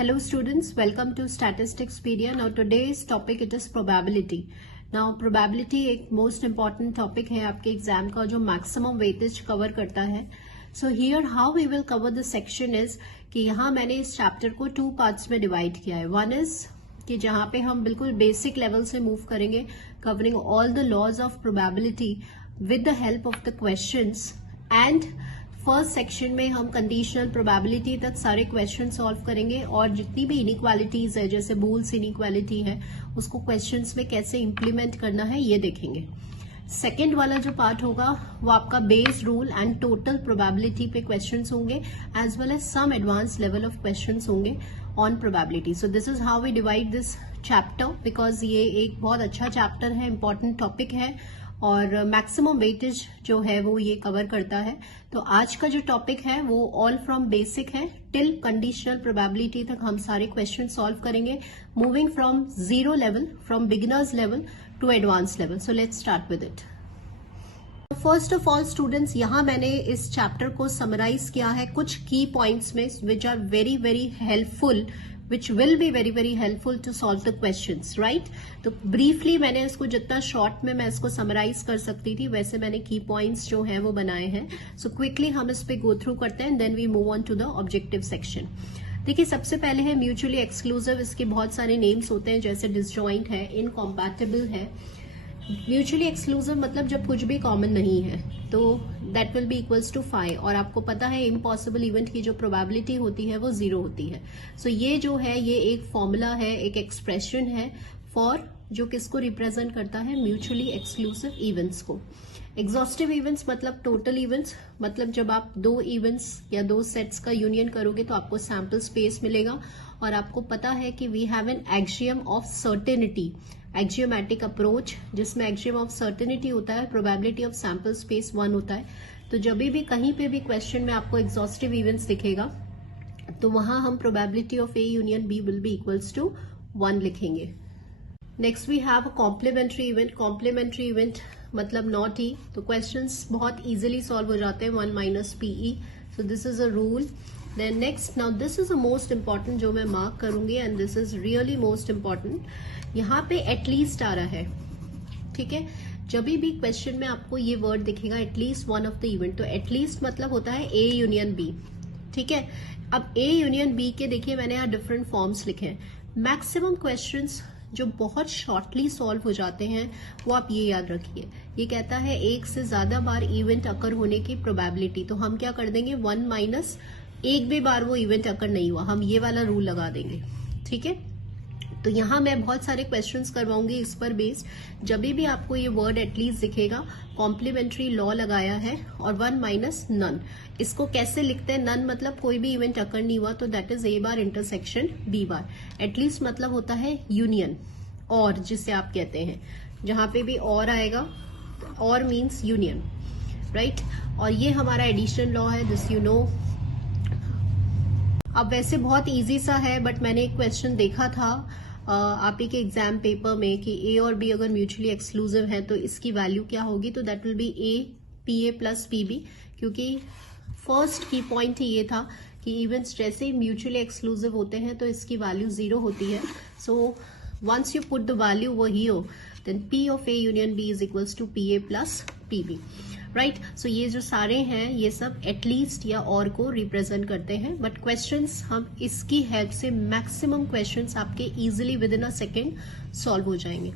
Hello students, welcome to Statisticspedia. Now today's topic it is probability. Now probability एक most important topic है आपके exam का जो maximum weightage cover करता है. So here how we will cover the section is कि यहाँ मैंने इस chapter को 2 parts में divide किया है. One is कि जहाँ पे हम बिल्कुल basic level से move करेंगे covering all the laws of probability with the help of the questions and first section में हम कंडीशनल प्रोबेबिलिटी तक सारे क्वेश्चन सॉल्व करेंगे और जितनी भी इनइक्वालिटीज है जैसे बूल्स इनइक्वालिटी है उसको क्वेश्चंस में कैसे इंप्लीमेंट करना है ये देखेंगे. सेकेंड वाला जो पार्ट होगा वो आपका base rule and total probability पे क्वेश्चंस होंगे as well as some advance level of questions होंगे on probability. So this is how we divide this chapter because ये एक बहुत अच्छा चैप्टर है, इंपॉर्टेंट टॉपिक है और मैक्सिमम वेटेज जो है वो ये कवर करता है. तो आज का जो टॉपिक है वो ऑल फ्रॉम बेसिक है टिल कंडीशनल प्रोबेबिलिटी तक हम सारे क्वेश्चन सॉल्व करेंगे moving from zero level, from beginners level to advance level. So let's start with it. First of all students, यहाँ मैंने इस चैप्टर को समराइज किया है कुछ की पॉइंट्स में which are very very helpful, which will be very very helpful to solve the questions, right? तो briefly मैंने इसको जितना short में मैं इसको summarize कर सकती थी वैसे मैंने key points जो हैं वो बनाए हैं. So quickly हम इस पे go through करते हैं then we move on to the objective section. देखिए सबसे पहले है mutually exclusive. इसके बहुत सारे names होते हैं जैसे disjoint है, incompatible है. म्यूचुअली एक्सक्लूसिव मतलब जब कुछ भी कॉमन नहीं है तो that will be equals to 5 और आपको पता है इम्पॉसिबल इवेंट की जो प्रोबेबिलिटी होती है वो 0 होती है. सो ये जो है ये एक फॉर्मूला है, एक एक्सप्रेशन है फॉर जो किसको रिप्रेजेंट करता है म्यूचुअली एक्सक्लूसिव इवेंट्स को. एग्जॉस्टिव इवेंट्स मतलब टोटल इवेंट्स, मतलब जब आप दो इवेंट्स या दो सेट्स का यूनियन करोगे तो आपको सैंपल स्पेस मिलेगा और आपको पता है कि we have an axiom of certainty, axiomatic approach जिसमें एक्सियम ऑफ सर्टेनिटी होता है, प्रोबेबिलिटी ऑफ सैंपल स्पेस 1 होता है. तो जब भी कहीं पे भी क्वेश्चन में आपको एग्जॉस्टिव इवेंट्स दिखेगा तो वहां हम probability of A union B will be equals to 1 लिखेंगे. Next we have a complementary event. Complementary event मतलब नॉट ई, तो क्वेश्चंस बहुत इजीली सॉल्व हो जाते हैं 1 minus P E. So this is a rule. Then next, now this is a most important जो मैं mark करूंगी and this is really most important. यहाँ पे एटलीस्ट आ रहा है, ठीक है. जब भी क्वेश्चन में आपको ये वर्ड दिखेगा at least one of the event, तो एटलीस्ट मतलब होता है ए यूनियन बी, ठीक है. अब ए यूनियन बी के देखिए मैंने यहाँ डिफरेंट फॉर्म्स लिखे हैं. मैक्सिमम क्वेश्चंस जो बहुत शॉर्टली सॉल्व हो जाते हैं वो आप ये याद रखिए, ये कहता है एक से ज्यादा बार इवेंट अकर होने की प्रोबेबिलिटी. तो हम क्या कर देंगे 1 माइनस एक भी बार वो इवेंट अकर नहीं हुआ, हम ये वाला रूल लगा देंगे, ठीक है. तो यहाँ मैं बहुत सारे क्वेश्चंस करवाऊंगी इस पर बेस्ड. जब भी आपको ये वर्ड एटलीस्ट दिखेगा कॉम्प्लीमेंट्री लॉ लगाया है और 1 माइनस नन. इसको कैसे लिखते हैं? नन मतलब कोई भी इवेंट अकर नहीं हुआ तो that is A bar intersection B bar. At least मतलब होता है यूनियन और जिसे आप कहते हैं, जहां पे भी और आएगा और मीन्स यूनियन, राइट. और ये हमारा एडिशन लॉ है, दिस यू नो. अब वैसे बहुत इजी सा है बट मैंने एक क्वेश्चन देखा था आप ही के एग्जाम पेपर में कि ए और बी अगर म्यूचुअली एक्सक्लूसिव है तो इसकी वैल्यू क्या होगी. तो that will be a P A plus P B, क्योंकि फर्स्ट की पॉइंट ही ये था कि इवेंट्स जैसे ही म्यूचुअली एक्सक्लूसिव होते हैं तो इसकी वैल्यू 0 होती है. So once you put the value वो ही हो then P of A union B is equals to P A plus P B, right. So ये जो सारे हैं ये सब एटलीस्ट या और को रिप्रेजेंट करते हैं. बट क्वेश्चंस हम इसकी हेल्प से मैक्सिमम क्वेश्चंस आपके easily with in a second solve हो जाएंगे.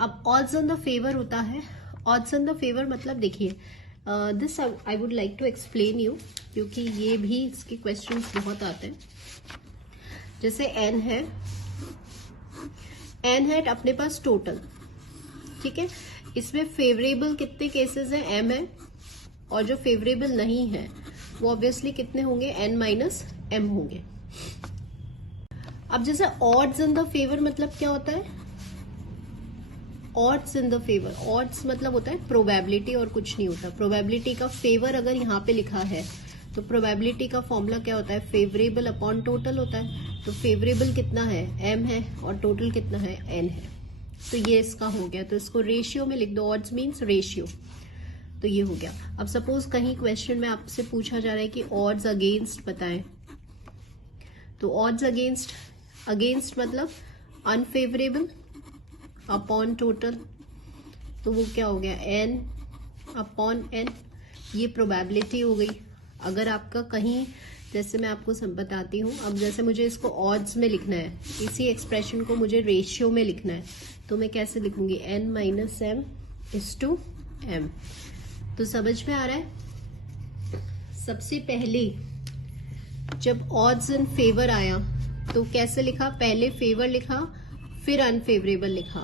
अब ऑड्स ऑन द फेवर होता है. ऑड्स ऑन द फेवर मतलब देखिए this I would like to explain you क्योंकि ये भी इसके क्वेश्चंस बहुत आते हैं. जैसे एन है, एन है अपने पास टोटल, ठीक है. इसमें फेवरेबल कितने केसेस हैं? एम है और जो फेवरेबल नहीं है वो ऑब्वियसली कितने होंगे? एन माइनस एम होंगे. अब जैसे ऑड्स इन द फेवर मतलब क्या होता है? Odds in the favour, odds मतलब होता है प्रोबेबिलिटी और कुछ नहीं होता. प्रोबेबिलिटी का फेवर अगर यहाँ पे लिखा है तो प्रोबेबिलिटी का फॉर्मूला क्या होता है? फेवरेबल अपॉन टोटल होता है. तो फेवरेबल कितना है? एम है और टोटल कितना है? एन है. तो ये इसका हो गया. तो इसको रेशियो में लिख दो, ऑड्स मीन्स रेशियो. तो ये हो गया. अब सपोज कहीं क्वेश्चन में आपसे पूछा जा रहा है कि ऑड्स अगेंस्ट बताएं तो ऑड्स अगेंस्ट, अगेंस्ट मतलब अनफेवरेबल अपॉन टोटल, तो वो क्या हो गया n अपॉन n, ये प्रोबेबिलिटी हो गई। अगर आपका कहीं, जैसे मैं आपको बताती हूँ, अब जैसे मुझे इसको ऑड्स में लिखना है, इसी एक्सप्रेशन को मुझे रेशियो में लिखना है, तो मैं कैसे लिखूंगी, n minus m is to m। तो समझ में आ रहा है। सबसे पहले जब ऑड्स इन फेवर आया तो कैसे लिखा, पहले फेवर लिखा फिर अनफेवरेबल लिखा,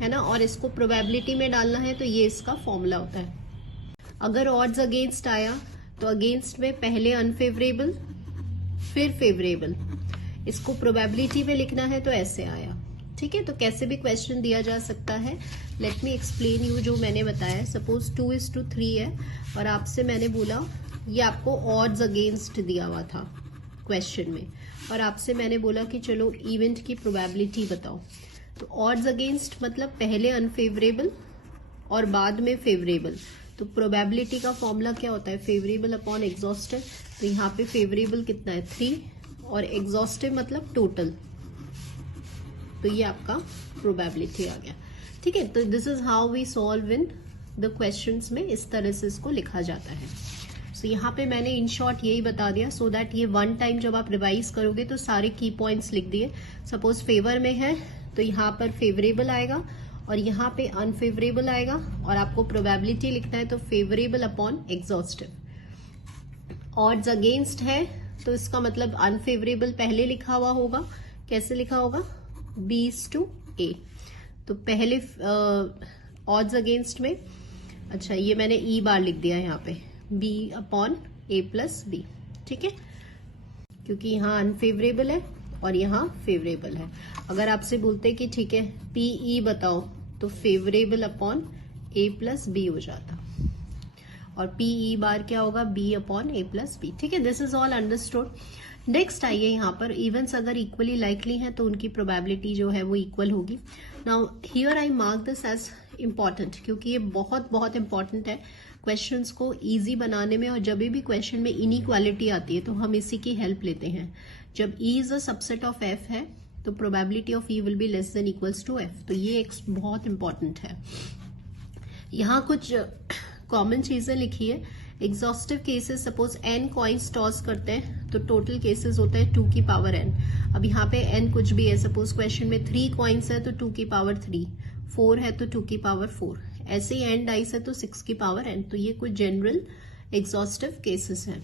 है ना, और इसको प्रोबेबिलिटी में डालना है, तो ये इसका फॉर्मूला होता है। अगर ऑड्स अगेंस्ट आया तो अगेंस्ट में पहले अनफेवरेबल फिर फेवरेबल, इसको प्रोबेबिलिटी में लिखना है तो ऐसे आया। ठीक है, तो कैसे भी क्वेश्चन दिया जा सकता है। लेट मी एक्सप्लेन यू जो मैंने बताया। सपोज 2:3 है और आपसे मैंने बोला, ये आपको ऑड्स अगेंस्ट दिया हुआ था क्वेश्चन में, और आपसे मैंने बोला कि चलो इवेंट की प्रोबेबिलिटी बताओ। तो ऑड्स अगेंस्ट मतलब पहले अनफेवरेबल और बाद में फेवरेबल, तो प्रोबेबिलिटी का फॉर्मूला क्या होता है, फेवरेबल अपॉन एग्जॉस्टिव। तो यहाँ पे फेवरेबल कितना है 3 और एग्जॉस्टिव मतलब टोटल, तो ये आपका प्रोबेबिलिटी आ गया। ठीक है, तो this is how we solve in the questions में, इस तरह से इसको लिखा जाता है। सो यहाँ पे मैंने इन शॉर्ट यही बता दिया, सो दैट ये वन टाइम जब आप रिवाइज करोगे तो सारे की पॉइंट्स लिख दिए। सपोज फेवर में है तो यहाँ पर फेवरेबल आएगा और यहाँ पे अनफेवरेबल आएगा, और आपको प्रोबेबिलिटी लिखना है तो favourable upon exhaustive. Odds against है तो इसका मतलब अनफेवरेबल पहले लिखा हुआ होगा, कैसे लिखा होगा, B/A। तो पहले ऑड्स अगेंस्ट में, अच्छा ये मैंने E बार लिख दिया यहाँ पे, B upon A plus B। ठीक है, क्योंकि यहाँ अनफेवरेबल है और यहाँ फेवरेबल है। अगर आपसे बोलते कि ठीक है PE बताओ, तो favourable upon A plus B हो जाता, और PE बार क्या होगा, B upon A plus B। ठीक है, this is all understood. Next आइए, यहाँ पर इवेंट्स अगर इक्वली लाइकली हैं तो उनकी प्रोबेबिलिटी जो है वो इक्वल होगी। Now here I mark this as important, क्योंकि ये बहुत बहुत इंपॉर्टेंट है क्वेश्चंस को इजी बनाने में, और जब भी क्वेश्चन में इनइक्वालिटी आती है तो हम इसी की हेल्प लेते हैं। जब E is a subset of F है तो probability of E will be less than equals to F, तो ये एक बहुत इंपॉर्टेंट है। यहाँ कुछ कॉमन चीजें लिखी है। Exhaustive cases, suppose n coins toss करते हैं तो टोटल केसेस होते हैं 2 की पावर n। अब यहाँ पे n कुछ भी है, सपोज क्वेश्चन में 3 कॉइन्स है तो 2 की पावर 3, 4 है तो 2 की पावर 4, ऐसे ही n डाइस है तो 6 की पावर n। तो ये कुछ जनरल एग्जॉस्टिव केसेस हैं।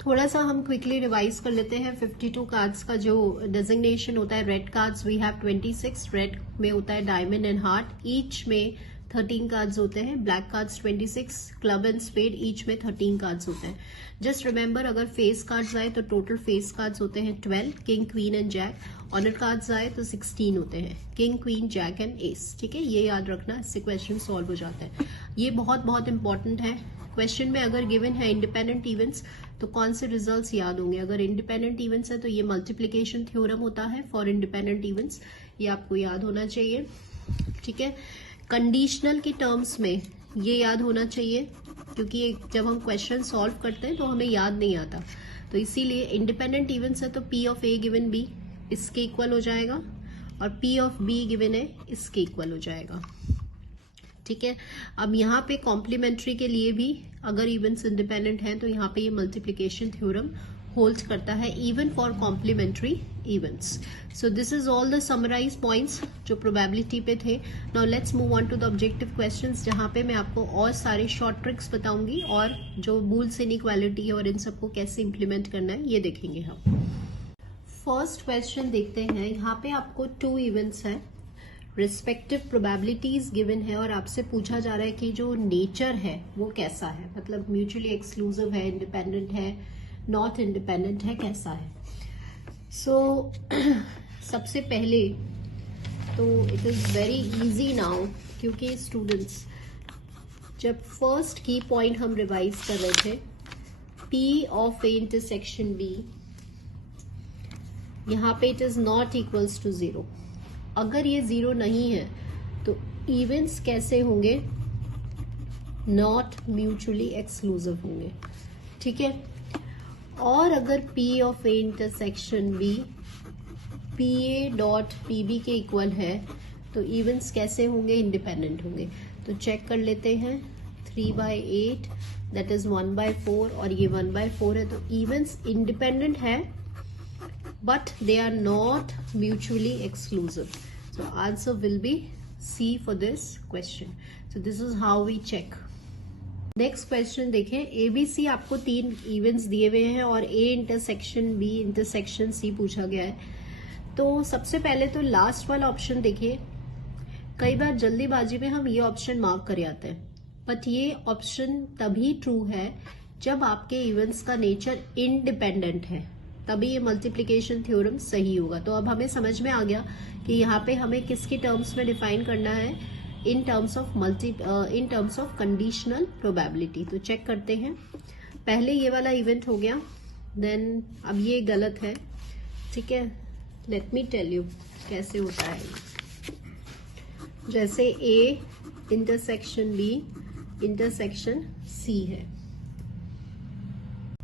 थोड़ा सा हम क्विकली रिवाइज कर लेते हैं। 52 कार्ड्स का जो डेजिग्नेशन होता है, red cards we have 26, red में होता है डायमंड एंड हार्ट, ईच में 13 कार्ड्स होते हैं। Black cards 26, club and spade each में 13 कार्ड्स होते हैं। जस्ट रिमेंबर, अगर फेस कार्ड्स आए तो टोटल फेस कार्ड्स होते हैं 12, king queen and jack. Honour cards आए तो 16 होते हैं, king queen jack and ace. ठीक है, ये याद रखना, इससे क्वेश्चन सॉल्व हो जाता है। ये बहुत बहुत इंपॉर्टेंट है। क्वेश्चन में अगर गिवन है इंडिपेंडेंट इवेंट्स तो कौन से रिजल्ट्स याद होंगे। अगर इंडिपेंडेंट इवेंट्स है तो ये मल्टीप्लिकेशन थ्योरम होता है फॉर इंडिपेंडेंट इवेंट्स, ये आपको याद होना चाहिए। ठीक है, कंडीशनल के टर्म्स में ये याद होना चाहिए, क्योंकि जब हम क्वेश्चन सॉल्व करते हैं तो हमें याद नहीं आता, तो इसीलिए इंडिपेंडेंट इवेंट्स है तो P of A given B इसके इक्वल हो जाएगा, और P ऑफ B गिवन है इसके इक्वल हो जाएगा। ठीक है, अब यहाँ पे कॉम्प्लीमेंट्री के लिए भी अगर इवेंट्स इंडिपेंडेंट हैं तो यहाँ पे ये मल्टीप्लिकेशन थ्योरम होल्ड करता है even for complementary events. So this is all the summarise points जो प्रोबेबिलिटी पे थे। Now let's move on to the objective questions, जहाँ पे मैं आपको और सारे शॉर्ट ट्रिक्स बताऊंगी और जो बुल्स इनइक्वालिटी और इन सबको कैसे इंप्लीमेंट करना है ये देखेंगे हम। फर्स्ट क्वेश्चन देखते हैं। यहाँ पे आपको 2 इवेंट्स हैं, रिस्पेक्टिव प्रोबेबिलिटीज गिवन है, और आपसे पूछा जा रहा है कि जो नेचर है वो कैसा है, मतलब म्यूचुअली एक्सक्लूसिव है, इंडिपेंडेंट है, नॉट इंडिपेंडेंट है, कैसा है। सो सबसे पहले तो it is very easy now, क्योंकि स्टूडेंट्स जब फर्स्ट की पॉइंट हम रिवाइज कर रहे थे, P of A intersection B, यहाँ पे it is not equals to 0। अगर ये 0 नहीं है तो इवेंट्स कैसे होंगे, नॉट म्यूचुअली एक्सक्लूसिव होंगे। ठीक है, और अगर P of A intersection B PA dot PB के इक्वल है तो इवेंट्स कैसे होंगे, इंडिपेंडेंट होंगे। तो चेक कर लेते हैं, 3/8 दैट इज 1/4 और ये 1/4 है, तो इवेंट्स इंडिपेंडेंट है but they are not mutually exclusive. So answer will be C for this question. So this is how we check. Next question देखें, ABC आपको 3 इवेंट्स दिए हुए हैं और A intersection B intersection C पूछा गया है। तो सबसे पहले तो लास्ट वाला ऑप्शन देखिए, कई बार जल्दीबाजी में हम ये ऑप्शन मार्क कर आते हैं, बट ये ऑप्शन तभी ट्रू है जब आपके इवेंट्स का नेचर इंडिपेंडेंट है, तभी ये मल्टीप्लिकेशन थ्योरम सही होगा। तो अब हमें समझ में आ गया कि यहाँ पे हमें किसकी टर्म्स में डिफाइन करना है, इन टर्म्स ऑफ कंडीशनल प्रोबेबिलिटी। तो चेक करते हैं, पहले ये वाला इवेंट हो गया, देन अब ये गलत है, ठीक है। लेट मी टेल यू कैसे होता है। जैसे A intersection B intersection C है,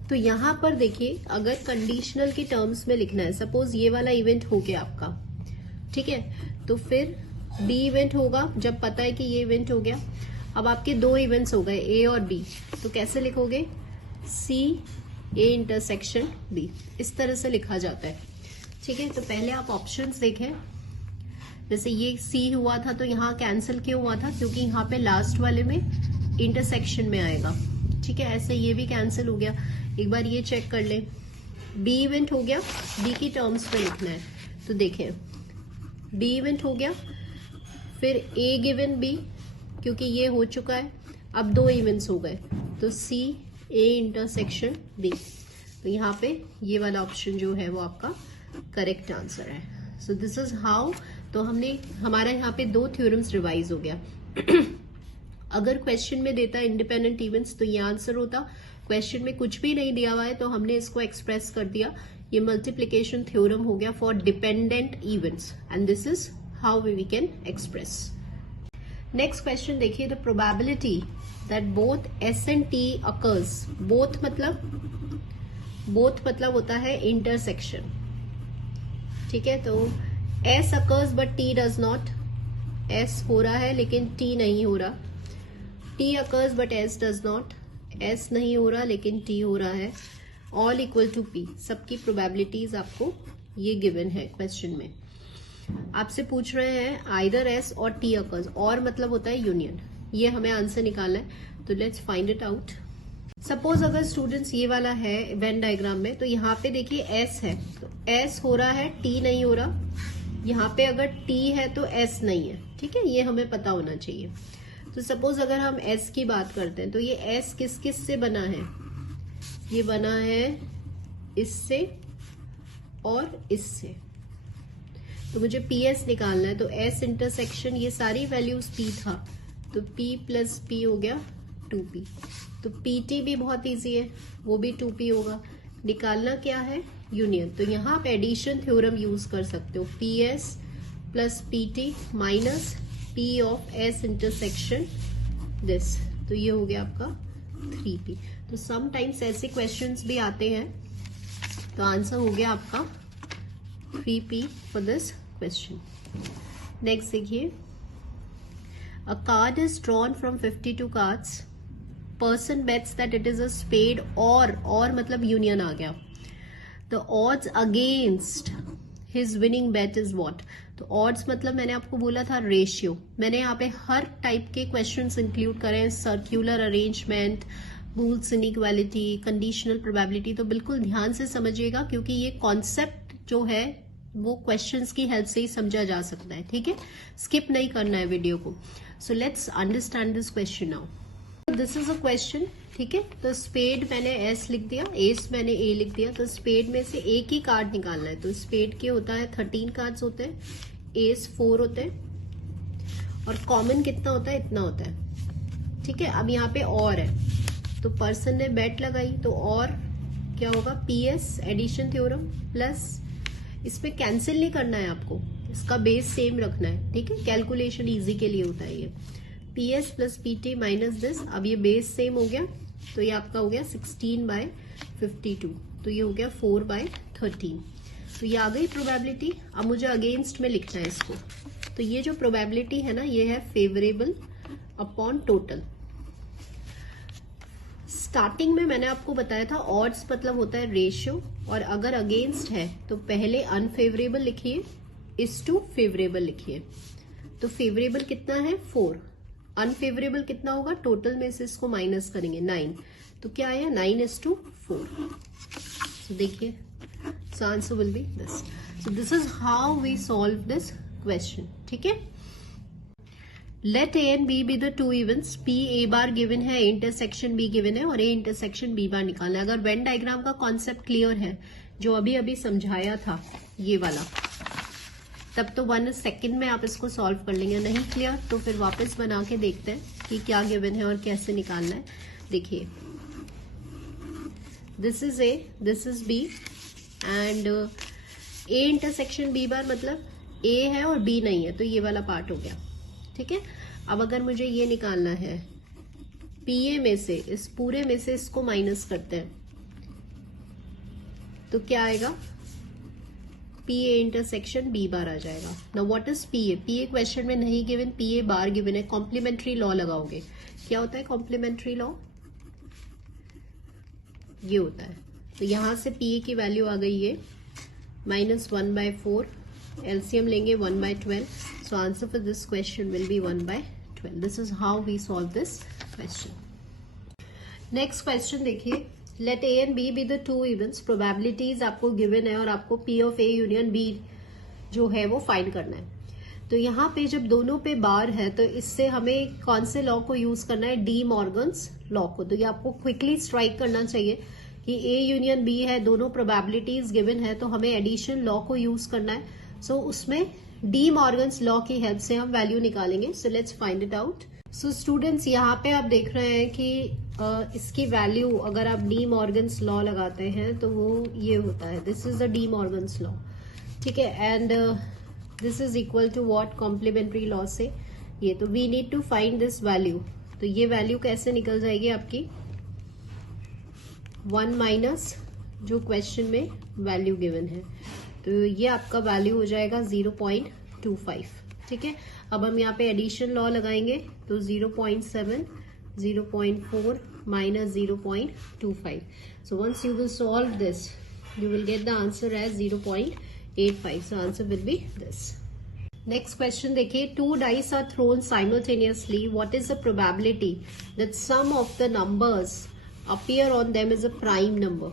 तो यहां पर देखिए अगर कंडीशनल की टर्म्स में लिखना है, सपोज ये वाला इवेंट हो गया आपका, ठीक है, तो फिर B इवेंट होगा जब पता है कि ये इवेंट हो गया। अब आपके 2 इवेंट्स हो गए A और B, तो कैसे लिखोगे, C A इंटरसेक्शन B, इस तरह से लिखा जाता है, ठीक है। तो पहले आप ऑप्शंस देखें, जैसे ये C हुआ था तो यहाँ कैंसिल क्यों हुआ था, क्योंकि यहाँ पे लास्ट वाले में इंटरसेक्शन में आएगा, ठीक है। ऐसे ये भी कैंसिल हो गया। एक बार ये चेक कर ले, B इवेंट हो गया, B की टर्म्स में लिखना है, तो देखें B इवेंट हो गया, फिर A गिवन B, क्योंकि ये हो चुका है, अब 2 इवेंट्स हो गए, तो C A इंटरसेक्शन B। तो यहाँ पे ये वाला ऑप्शन जो है वो आपका करेक्ट आंसर है। सो दिस इज हाउ, तो हमारा यहाँ पे 2 थ्योरम्स रिवाइज हो गया। अगर क्वेश्चन में देता इंडिपेंडेंट इवेंट्स तो ये आंसर होता, क्वेश्चन में कुछ भी नहीं दिया हुआ है तो हमने इसको एक्सप्रेस कर दिया, ये मल्टीप्लिकेशन थ्योरम हो गया for dependent events, and this is how we can express. Next question देखिए, the probability that both S and T occurs, both मतलब होता है इंटरसेक्शन, ठीक है। तो S occurs but T does not, S हो रहा है लेकिन T नहीं हो रहा, T occurs but S does not, S नहीं हो रहा लेकिन T हो रहा है, ऑल इक्वल टू P, सबकी प्रोबेबिलिटीज आपको ये गिवन है क्वेश्चन में। आपसे पूछ रहे हैं आइदर S और T अकर्स, और मतलब होता है यूनियन, ये हमें आंसर निकालना है, तो let's find it out. Suppose अगर स्टूडेंट्स ये वाला है वेन डायग्राम में, तो यहाँ पे देखिए S है, तो S हो रहा है, T नहीं हो रहा, यहाँ पे अगर T है तो S नहीं है, ठीक है, ये हमें पता होना चाहिए। तो सपोज अगर हम S की बात करते हैं, तो ये S किस किस से बना है, ये बना है इससे और इससे, तो मुझे PS निकालना है, तो S इंटरसेक्शन ये सारी वैल्यूज P था, तो P प्लस P हो गया 2P, तो PT भी बहुत इजी है, वो भी 2P होगा। निकालना क्या है, यूनियन, तो यहाँ आप एडिशन थ्योरम यूज कर सकते हो, PS plus PT minus P of S intersection this, तो ये हो गया आपका 3P। तो समटाइम्स ऐसे क्वेश्चंस भी आते हैं, तो आंसर हो गया आपका 3P for this question. Next देखिए, a card is drawn from 52 cards, person bets that it is a spade, और मतलब यूनियन आ गया, the odds against his winning bet is what. तो ऑड्स मतलब मैंने आपको बोला था रेशियो, मैंने यहाँ पे हर टाइप के क्वेश्चंस इंक्लूड करें, circular arrangement, Boole's inequality, conditional probability, तो बिल्कुल ध्यान से समझिएगा, क्योंकि ये कॉन्सेप्ट जो है वो क्वेश्चंस की हेल्प से ही समझा जा सकता है, ठीक है, स्किप नहीं करना है वीडियो को। So let's understand this question now. This is a question, ठीक है, तो स्पेड मैंने S लिख दिया, एस मैंने A लिख दिया, तो स्पेड में से एक ही कार्ड निकालना है, तो स्पेड के होता है 13 कार्ड्स होते हैं, एस 4 होते हैं, और कॉमन कितना होता है, इतना होता है, ठीक है। अब यहाँ पे और है, तो पर्सन ने बेट लगाई, तो और क्या होगा, PS एडिशन थ्योरम प्लस, इसमें कैंसिल नहीं करना है आपको, इसका बेस सेम रखना है, ठीक है, कैलकुलेशन इजी के लिए होता है ये, PS plus PT minus this, अब ये बेस सेम हो गया, तो ये आपका हो गया 16/52, तो ये हो गया 4/13। तो ये आ गई प्रोबेबिलिटी। अब मुझे अगेंस्ट में लिखना है इसको। तो ये जो प्रोबेबिलिटी है ना, ये है फेवरेबल अपॉन टोटल। स्टार्टिंग में मैंने आपको बताया था ऑड्स मतलब होता है रेशियो, और अगर अगेंस्ट है तो पहले अनफेवरेबल लिखिए, इस टू फेवरेबल लिखिए। तो फेवरेबल कितना है 4, अनफेवरेबल कितना होगा, टोटल में से इसको माइनस करेंगे 9, तो क्या आया 9:4। तो देखिए so answer will be this. So this is how we solve this question. ठीक है, let A and B be the two events, P A bar given है, इंटरसेक्शन बी गिवन है, और ए इंटरसेक्शन बी बार निकालना है। अगर Venn diagram का concept clear है, जो अभी अभी समझाया था ये वाला, तब तो 1 सेकेंड में आप इसको सॉल्व कर लेंगे। नहीं क्लियर तो फिर वापस बना के देखते हैं कि क्या गिवन है और कैसे निकालना है। देखिए this is A, this is B, and A intersection B bar मतलब ए है और बी नहीं है, तो ये वाला पार्ट हो गया। ठीक है, अब अगर मुझे ये निकालना है पी ए में से, इस पूरे में से इसको माइनस करते हैं, तो क्या आएगा, P A intersection B bar आ जाएगा। Now what is P A? P A question में नहीं given, P A bar given है। कॉम्प्लीमेंट्री लॉ लगाओगे। क्या होता है कॉम्प्लीमेंट्री लॉ? ये होता है। तो यहां से पी ए की वैल्यू आ गई है -1/4, एलसीएम लेंगे 1/12। So answer for this question will be 1/12। This is how we solve this question. Next question देखिए, let A and B be the two events, probabilities आपको गिवन है और आपको P of A union B जो है वो find करना है। तो यहाँ पे जब दोनों पे बार है तो इससे हमें कौन से लॉ को यूज करना है, डी मॉर्गन्स लॉ को। तो ये आपको क्विकली स्ट्राइक करना चाहिए कि ए यूनियन बी है, दोनों प्रोबेबिलिटीज गिवन है, तो हमें एडिशन लॉ को यूज करना है। सो उसमें डी मॉर्गन्स लॉ की हेल्प से हम वैल्यू निकालेंगे। So let's find it out. So students, यहाँ पे आप देख रहे हैं कि इसकी वैल्यू अगर आप डी मॉर्गन्स लॉ लगाते हैं तो वो ये होता है, this is the De Morgan's law. ठीक है, and this is equal to what, complementary law से ये। तो we need to find this value. तो ये वैल्यू कैसे निकल जाएगी आपकी, 1 माइनस जो क्वेश्चन में वैल्यू गिवन है, तो ये आपका वैल्यू हो जाएगा 0.25। ठीक है, अब हम यहाँ पे एडिशन लॉ लगाएंगे तो 0.7, 0.4 minus 0.25. So once you will solve this, you will get the answer as 0.85. So answer will be this. Next question देखिए, 2 dice are thrown simultaneously. What is the probability that sum of the numbers appear on them is a prime number?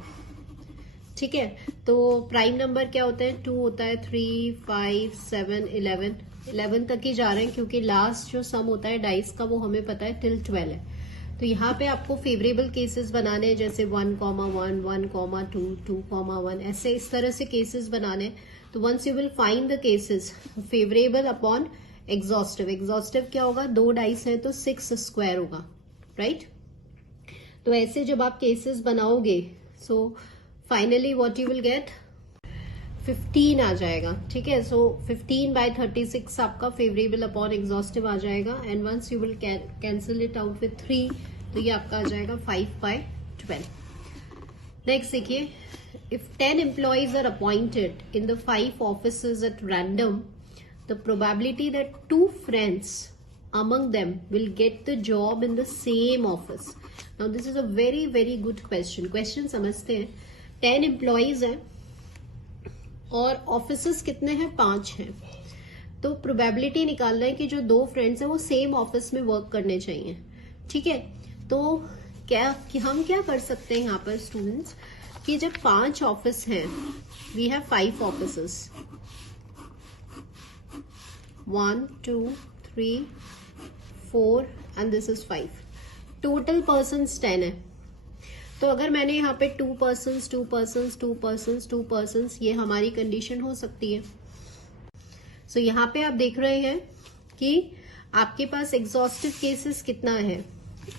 ठीक है, तो prime number क्या होता है, 2 होता है, 3, 5, 7, 11 तक ही जा रहे हैं, क्योंकि लास्ट जो सम होता है डाइस का वो हमें पता है टिल 12 है। तो यहाँ पे आपको फेवरेबल केसेस बनाने हैं, जैसे 1,1, 1,2, 2,1, ऐसे इस तरह से केसेस बनाने। तो once you will find the cases favourable upon exhaustive. Exhaustive क्या होगा, 2 डाइस है तो 6 स्क्वायर होगा, राइट। तो ऐसे जब आप केसेस बनाओगे, so finally what you will get 15 आ जाएगा। ठीक है, सो 15/36 आपका फेवरेबल अपॉन एग्जॉस्टिव आ जाएगा, and once you will cancel it out with 3, तो ये आपका आ जाएगा 5/12। नेक्स्ट देखिए, if 10 employees are appointed in the 5 offices at random, the probability that 2 friends among them will get the job in the same office. Now this is a very very good question. Question समझते हैं। 10 employees हैं और offices कितने हैं, 5 हैं। तो probability निकालना है कि जो 2 फ्रेंड्स हैं वो सेम ऑफिस में वर्क करने चाहिए। ठीक है, तो क्या कि हम क्या कर सकते हैं यहाँ पर स्टूडेंट्स, कि जब 5 ऑफिस हैं, we have 5 offices, 1, 2, 3, 4 and this is 5। Total persons 10 है। तो अगर मैंने यहाँ पे 2 पर्सन्स, 2 पर्सन्स, 2 पर्सन्स, 2 पर्सन्स, ये हमारी कंडीशन हो सकती है। सो यहाँ पे आप देख रहे हैं कि आपके पास एग्जॉस्टिव केसेस कितना है,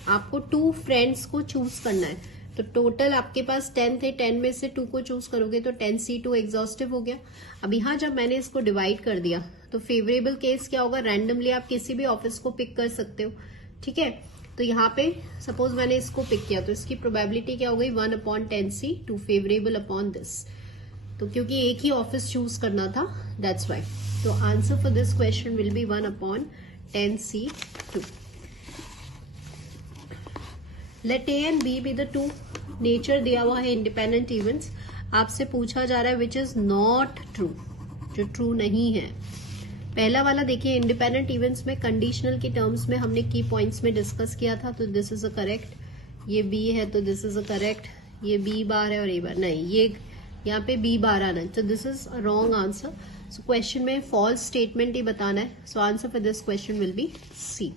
आपको 2 फ्रेंड्स को चूज करना है। तो टोटल आपके पास 10 थे, 10 में से 2 को चूज करोगे तो 10C2 एग्जॉस्टिव हो गया। अब यहाँ जब मैंने इसको डिवाइड कर दिया तो फेवरेबल केस क्या होगा, रैंडमली आप किसी भी ऑफिस को पिक कर सकते हो। ठीक है, तो यहाँ पे सपोज मैंने इसको पिक किया तो इसकी प्रोबेबिलिटी क्या हो गई 1/10c to favourable upon this. तो क्योंकि एक ही ऑफिस चूज करना था दैट्स वाई। तो answer for this question will be 1/10c2। Let A and B the two nature दिया हुआ है इंडिपेंडेंट इवेंट्स। आपसे पूछा जा रहा है विच इज नॉट ट्रू, जो ट्रू नहीं है। पहला वाला देखिए इंडिपेंडेंट इवेंट्स में कंडीशनल के टर्म्स में हमने की पॉइंट्स में डिस्कस किया था, तो दिस इज अ करेक्ट। ये बी है तो दिस इज अ करेक्ट। ये बी बार है और ए बार नहीं, ये यहाँ पे बी बार आना है, तो this is a wrong answer. So question में फॉल्स स्टेटमेंट ही बताना है। So answer for this question will be C.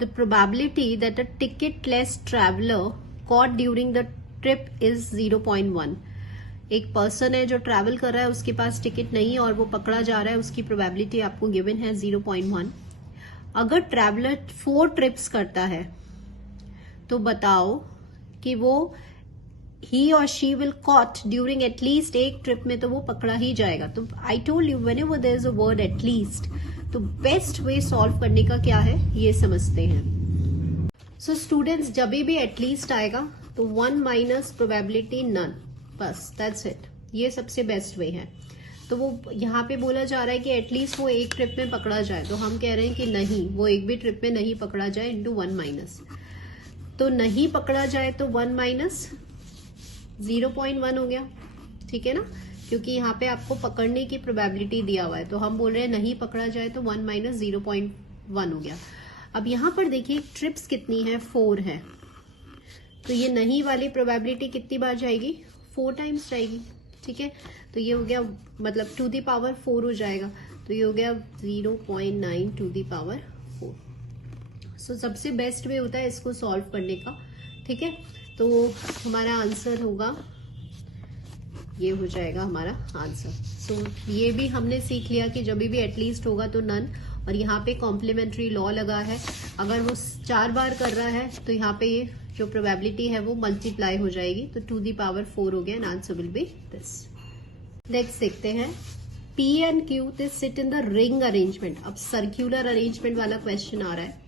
The probability that a ticketless traveler caught during the trip is 0.1। एक पर्सन है जो ट्रैवल कर रहा है, उसके पास टिकट नहीं है और वो पकड़ा जा रहा है, उसकी प्रोबेबिलिटी आपको गिवन है 0.1। अगर ट्रैवलर 4 ट्रिप्स करता है तो बताओ कि वो ही और she will caught during at least एक ट्रिप में, तो वो पकड़ा ही जाएगा। तो I told you whenever there is a word at least, तो बेस्ट वे सॉल्व करने का क्या है ये समझते हैं। सो स्टूडेंट्स जब भी एटलीस्ट आएगा तो 1 माइनस प्रोबेबिलिटी नन, बस दैट्स इट। ये सबसे बेस्ट वे है। तो वो यहाँ पे बोला जा रहा है कि एटलीस्ट वो एक ट्रिप में पकड़ा जाए, तो हम कह रहे हैं कि नहीं, वो एक भी ट्रिप में नहीं पकड़ा जाए इंटू 1 माइनस। तो नहीं पकड़ा जाए तो 1 माइनस 0.1 हो गया, ठीक है ना, क्योंकि यहाँ पे आपको पकड़ने की प्रोबेबिलिटी दिया हुआ है। तो हम बोल रहे हैं नहीं पकड़ा जाए तो 1 माइनस 0.1 हो गया। अब यहाँ पर देखिए ट्रिप्स कितनी है, 4 है, तो ये नहीं वाली प्रोबेबिलिटी कितनी बार जाएगी, 4 टाइम्स जाएगी, ठीक है। तो ये हो गया मतलब टू दी पावर 4 हो जाएगा, तो ये हो गया 0.9 टू दी पावर 4। सो सबसे बेस्ट वे होता है इसको सॉल्व करने का, ठीक है। तो हमारा आंसर होगा, ये हो जाएगा हमारा आंसर। सो ये भी हमने सीख लिया कि जब भी एटलीस्ट होगा तो नन, और यहाँ पे कॉम्प्लीमेंट्री लॉ लगा है, अगर वो 4 बार कर रहा है तो यहाँ पे ये जो प्रोबेबिलिटी है वो मल्टीप्लाई हो जाएगी, तो टू दी पावर 4 हो गया and answer will be this. Next देखते हैं P and Q they sit in the ring arrangement. अब सर्क्यूलर अरेंजमेंट वाला क्वेश्चन आ रहा है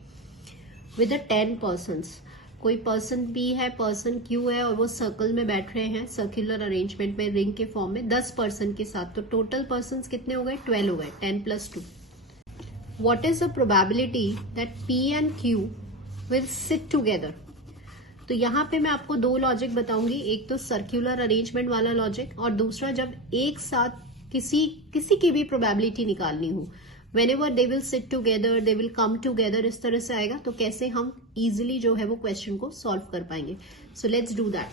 विद 10 पर्सन्स। कोई पर्सन P है, पर्सन Q है और वो सर्कल में बैठ रहे हैं सर्कुलर अरेंजमेंट में रिंग के फॉर्म में 10 पर्सन के साथ। तो टोटल पर्सन कितने हो गए, 12 हो गए, 10 + 2। What is the probability that P and Q will sit together. तो यहाँ पे मैं आपको 2 लॉजिक बताऊंगी, एक तो सर्कुलर अरेंजमेंट वाला लॉजिक और दूसरा जब एक साथ किसी की भी प्रोबेबिलिटी निकालनी हो, whenever they will sit together, they will come together, इस तरह से आएगा, तो कैसे हम इजीली जो है वो क्वेश्चन को सॉल्व कर पाएंगे। So let's do that.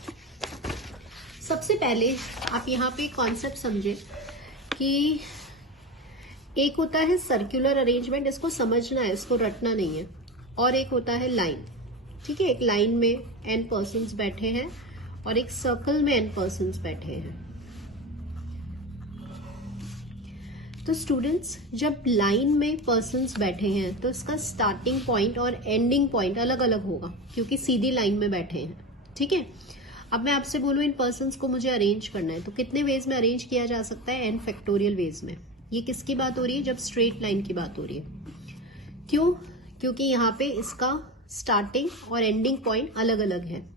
सबसे पहले आप यहाँ पे कॉन्सेप्ट समझे कि एक होता है सर्कुलर अरेंजमेंट, इसको समझना है, इसको रटना नहीं है, और एक होता है लाइन, ठीक है। एक लाइन में n पर्सन्स बैठे हैं और एक सर्कल में n पर्सन्स बैठे हैं। तो स्टूडेंट्स जब लाइन में पर्सन्स बैठे हैं तो इसका स्टार्टिंग पॉइंट और एंडिंग पॉइंट अलग अलग होगा, क्योंकि सीधी लाइन में बैठे हैं, ठीक है। अब मैं आपसे बोलूं इन पर्सन्स को मुझे अरेंज करना है, तो कितने वेज में अरेंज किया जा सकता है, n फैक्टोरियल वेज में। ये किसकी बात हो रही है, जब स्ट्रेट लाइन की बात हो रही है। क्यों, क्योंकि यहाँ पे इसका स्टार्टिंग और एंडिंग पॉइंट अलग अलग है।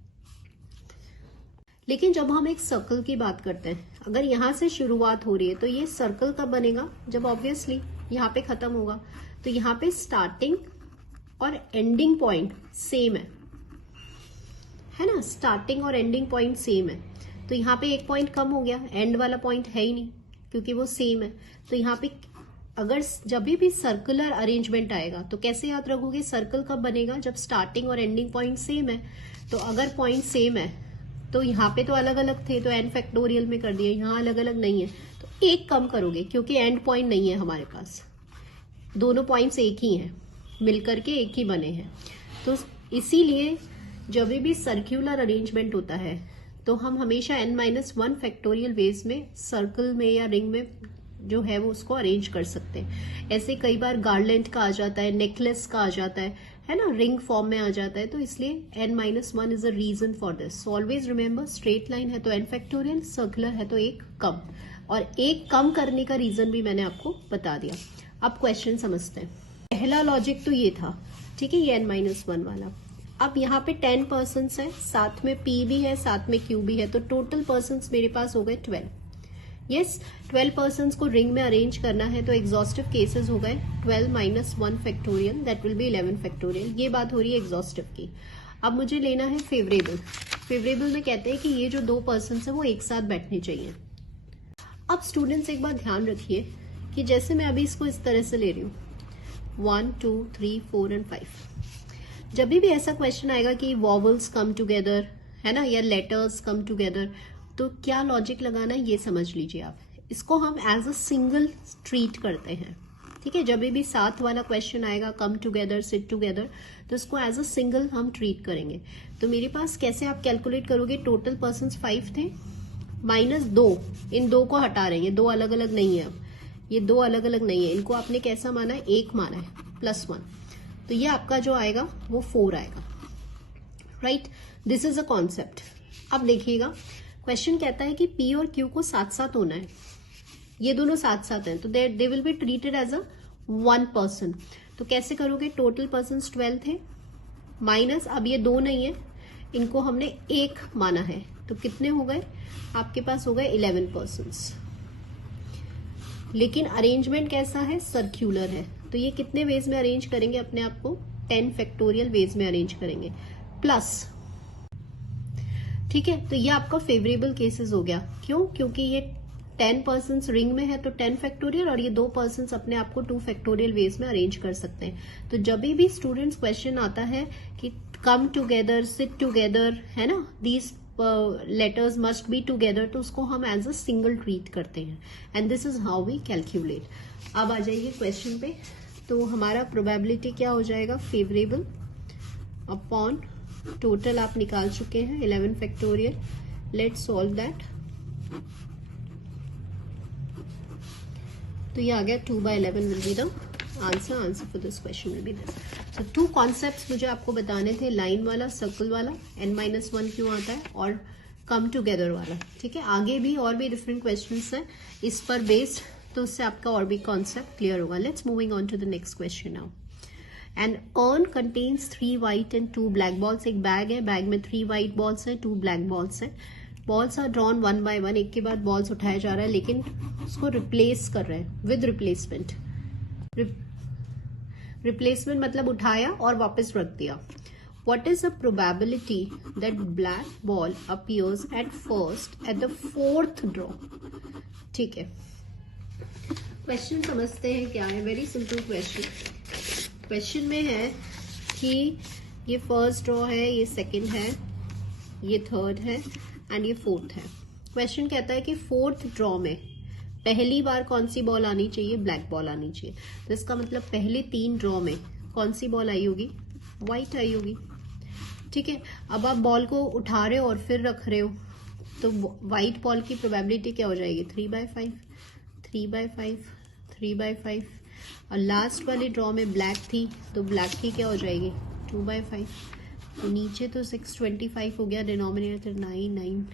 लेकिन जब हम एक सर्कल की बात करते हैं, अगर यहां से शुरुआत हो रही है तो ये सर्कल कब बनेगा, जब ऑब्वियसली यहाँ पे खत्म होगा। तो यहाँ पे स्टार्टिंग और एंडिंग पॉइंट सेम है ना, स्टार्टिंग और एंडिंग पॉइंट सेम है। तो यहाँ पे एक पॉइंट कम हो गया, एंड वाला पॉइंट है ही नहीं क्योंकि वो सेम है। तो यहाँ पे अगर जब भी सर्कुलर अरेंजमेंट आएगा तो कैसे याद रखोगे, सर्कल कब बनेगा, जब स्टार्टिंग और एंडिंग पॉइंट सेम है। तो अगर पॉइंट सेम है तो यहाँ पे तो अलग अलग थे तो n फैक्टोरियल में कर दिए, यहाँ अलग अलग नहीं है तो एक कम करोगे, क्योंकि एंड पॉइंट नहीं है हमारे पास, दोनों पॉइंट्स एक ही हैं, मिलकर के एक ही बने हैं। तो इसीलिए जब भी सर्कुलर अरेंजमेंट होता है तो हम हमेशा n-1 फैक्टोरियल वेज में सर्कल में या रिंग में जो है वो उसको अरेंज कर सकते हैं। ऐसे कई बार गार्लैंड का आ जाता है, नेकलेस का आ जाता है ना, रिंग फॉर्म में आ जाता है। तो इसलिए n-1 is a reason for this. So always remember, straight line है तो n फैक्टोरियल, सर्कुलर है तो एक कम, और एक कम करने का रीजन भी मैंने आपको बता दिया। अब क्वेश्चन समझते हैं। पहला लॉजिक तो ये था, ठीक है, ये n-1 वाला। अब यहाँ पे 10 पर्सन्स है, साथ में p भी है, साथ में q भी है, तो टोटल पर्सन्स मेरे पास हो गए 12। यस, 12 पर्सन्स को रिंग में अरेंज करना है, तो एग्जॉस्टिव केसेस हो गए 12 minus 1 factorial, that will B 11 factorial. ये बात हो रही है एग्जॉस्टिव की। अब मुझे लेना है फेवरेबल। फेवरेबल में कहते हैं कि ये जो 2 पर्सन्स है वो एक साथ बैठने चाहिए। अब स्टूडेंट्स एक बात ध्यान रखिए कि जैसे मैं अभी इसको इस तरह से ले रही हूँ 1 2 3 4 एंड 5, जब भी ऐसा क्वेश्चन आएगा कि वॉवल्स कम टुगेदर, है ना, या लेटर्स कम टुगेदर, तो क्या लॉजिक लगाना है ये समझ लीजिए आप। इसको हम एज अ सिंगल ट्रीट करते हैं, ठीक है। जब भी साथ वाला क्वेश्चन आएगा कम टुगेदर, सिट टुगेदर, तो इसको एज अ सिंगल हम ट्रीट करेंगे। तो मेरे पास कैसे आप कैलकुलेट करोगे, टोटल पर्सन्स 5 थे माइनस 2, इन 2 को हटा रहे हैं, ये 2 अलग अलग नहीं है, अब ये 2 अलग अलग नहीं है, इनको आपने कैसा माना है, 1 माना है, +1, तो ये आपका जो आएगा वो 4 आएगा, right. This is a concept. अब देखिएगा क्वेश्चन कहता है कि P और Q को साथ साथ होना है, ये दोनों साथ साथ हैं, तो they will be treated as a 1 person. तो कैसे करोगे, टोटल पर्सन्स 12 थे माइनस, अब ये 2 नहीं है, इनको हमने 1 माना है, तो कितने हो गए आपके पास, हो गए 11 पर्सन्स। लेकिन अरेंजमेंट कैसा है, सर्क्यूलर है, तो ये कितने वेज में अरेंज करेंगे अपने आप को, 10 फैक्टोरियल वेज में अरेंज करेंगे प्लस, ठीक है। तो ये आपका फेवरेबल केसेस हो गया, क्यों, क्योंकि ये 10 पर्सन्स रिंग में है तो 10 फैक्टोरियल, और ये 2 पर्सन्स अपने आप को 2 फैक्टोरियल वेज में अरेंज कर सकते हैं। तो जब भी स्टूडेंट्स क्वेश्चन आता है कि कम टुगेदर, सिट टुगेदर, है ना, these letters must be together, तो उसको हम एज अ सिंगल ट्रीट करते हैं, and this is how we calculate. अब आ जाइए क्वेश्चन पे, तो हमारा प्रोबेबिलिटी क्या हो जाएगा, फेवरेबल अपॉन टोटल आप निकाल चुके हैं 11 फैक्टोरियल। Let's solve that. तो ये आ गया 2/11 will be the answer for this question will be this. तो 2 कॉन्सेप्ट्स मुझे आपको बताने थे, लाइन वाला, सर्कल वाला, n-1 क्यों आता है, और कम टुगेदर वाला, ठीक है। आगे भी और भी डिफरेंट क्वेश्चंस हैं इस पर बेस्ड, तो उससे आपका और भी कॉन्सेप्ट क्लियर होगा। Let's moving on to the next question now. An urn contains 3 white and 2 black balls. एक बैग है, बैग में 3 व्हाइट बॉल्स हैं, 2 ब्लैक बॉल्स हैं। बॉल्स आर ड्रॉन 1 by 1, एक के बाद बॉल्स उठाया जा रहा है, लेकिन उसको रिप्लेस कर रहे हैं विद रिप्लेसमेंट। रिप्लेसमेंट मतलब उठाया और वापस रख दिया। What is the probability that black ball appears at first at the 4th draw? ठीक है, क्वेश्चन समझते हैं क्या है। Very simple question. क्वेश्चन में है कि ये फर्स्ट ड्रॉ है, ये सेकंड है, ये थर्ड है एंड ये फोर्थ है। क्वेश्चन कहता है कि 4th ड्रॉ में पहली बार कौन सी बॉल आनी चाहिए, ब्लैक बॉल आनी चाहिए। तो इसका मतलब पहले 3 ड्रॉ में कौन सी बॉल आई होगी, व्हाइट आई होगी, ठीक है। अब आप बॉल को उठा रहे हो और फिर रख रहे हो, तो व्हाइट बॉल की प्रोबेबिलिटी क्या हो जाएगी, 3/5, 3/5, 3/5। और लास्ट वाले ड्रॉ में ब्लैक थी, तो ब्लैक की क्या हो जाएगी, 2/5। तो नीचे तो 625 हो गया, डिनोमिनेटर 9,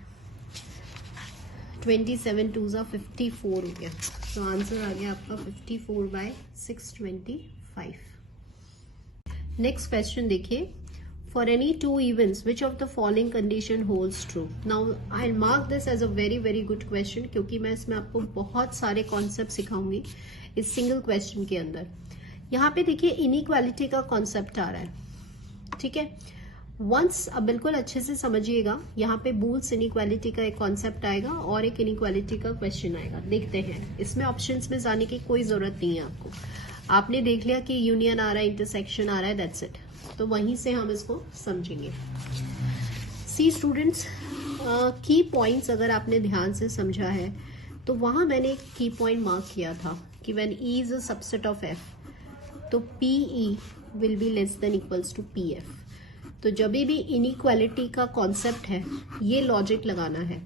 27 2 54 हो गया। तो आंसर आ गया आपका 54/625। नेक्स्ट क्वेश्चन देखिए। For any 2 events, which of the following condition holds true? Now, I'll mark this as a very very good question, क्योंकि मैं इसमें आपको बहुत सारे कॉन्सेप्ट सिखाऊंगी इस सिंगल क्वेश्चन के अंदर। यहाँ पे देखिए इनइक्वालिटी का कॉन्सेप्ट आ रहा है, ठीक है। वंस अब बिल्कुल अच्छे से समझिएगा, यहाँ पे बूल्स इनइक्वालिटी का एक कॉन्सेप्ट आएगा और एक इनइक्वालिटी का क्वेश्चन आएगा। देखते हैं, इसमें ऑप्शंस में जाने की कोई जरूरत नहीं है आपको। आपने देख लिया कि यूनियन आ रहा है, इंटरसेक्शन आ रहा है, दैट्स इट। तो वहीं से हम इसको समझेंगे। सी स्टूडेंट्स, की पॉइंट्स अगर आपने ध्यान से समझा है तो वहां मैंने एक की पॉइंट मार्क किया था कि when E is a subset of F, तो P E will be less than equals to P F. तो जब भी इनइक्वालिटी का कॉन्सेप्ट है, ये लॉजिक लगाना है।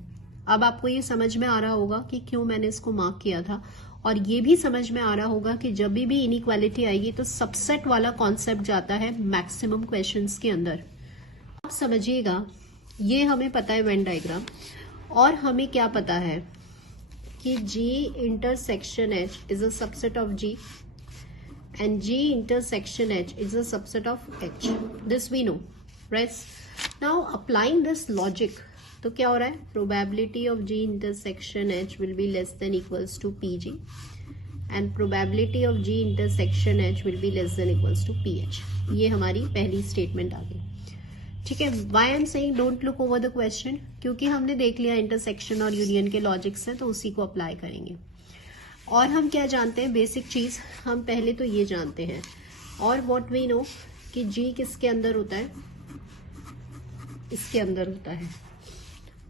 अब आपको ये समझ में आ रहा होगा कि क्यों मैंने इसको मार्क किया था, और ये भी समझ में आ रहा होगा कि जब भी इनइक्वालिटी आएगी तो सबसेट वाला कॉन्सेप्ट जाता है मैक्सिमम क्वेश्चंस के अंदर। आप समझिएगा, ये हमें पता है वेन डायग्राम, और हमें क्या पता है कि G intersection H is a subset of G, and G intersection H is a subset of H. This we know, right? Now applying this logic, तो क्या हो रहा है? Probability of G intersection H will be less than equals to PG, and probability of G intersection H will be less than equals to PH. ये हमारी पहली statement आ गई, ठीक है. Why I'm saying don't look over the question, क्योंकि हमने देख लिया इंटरसेक्शन और यूनियन के लॉजिक से, तो उसी को अप्लाई करेंगे. और हम क्या जानते हैं? बेसिक चीज हम पहले तो ये जानते हैं, और व्हाट वी नो कि G किसके अंदर होता है? इसके अंदर होता है.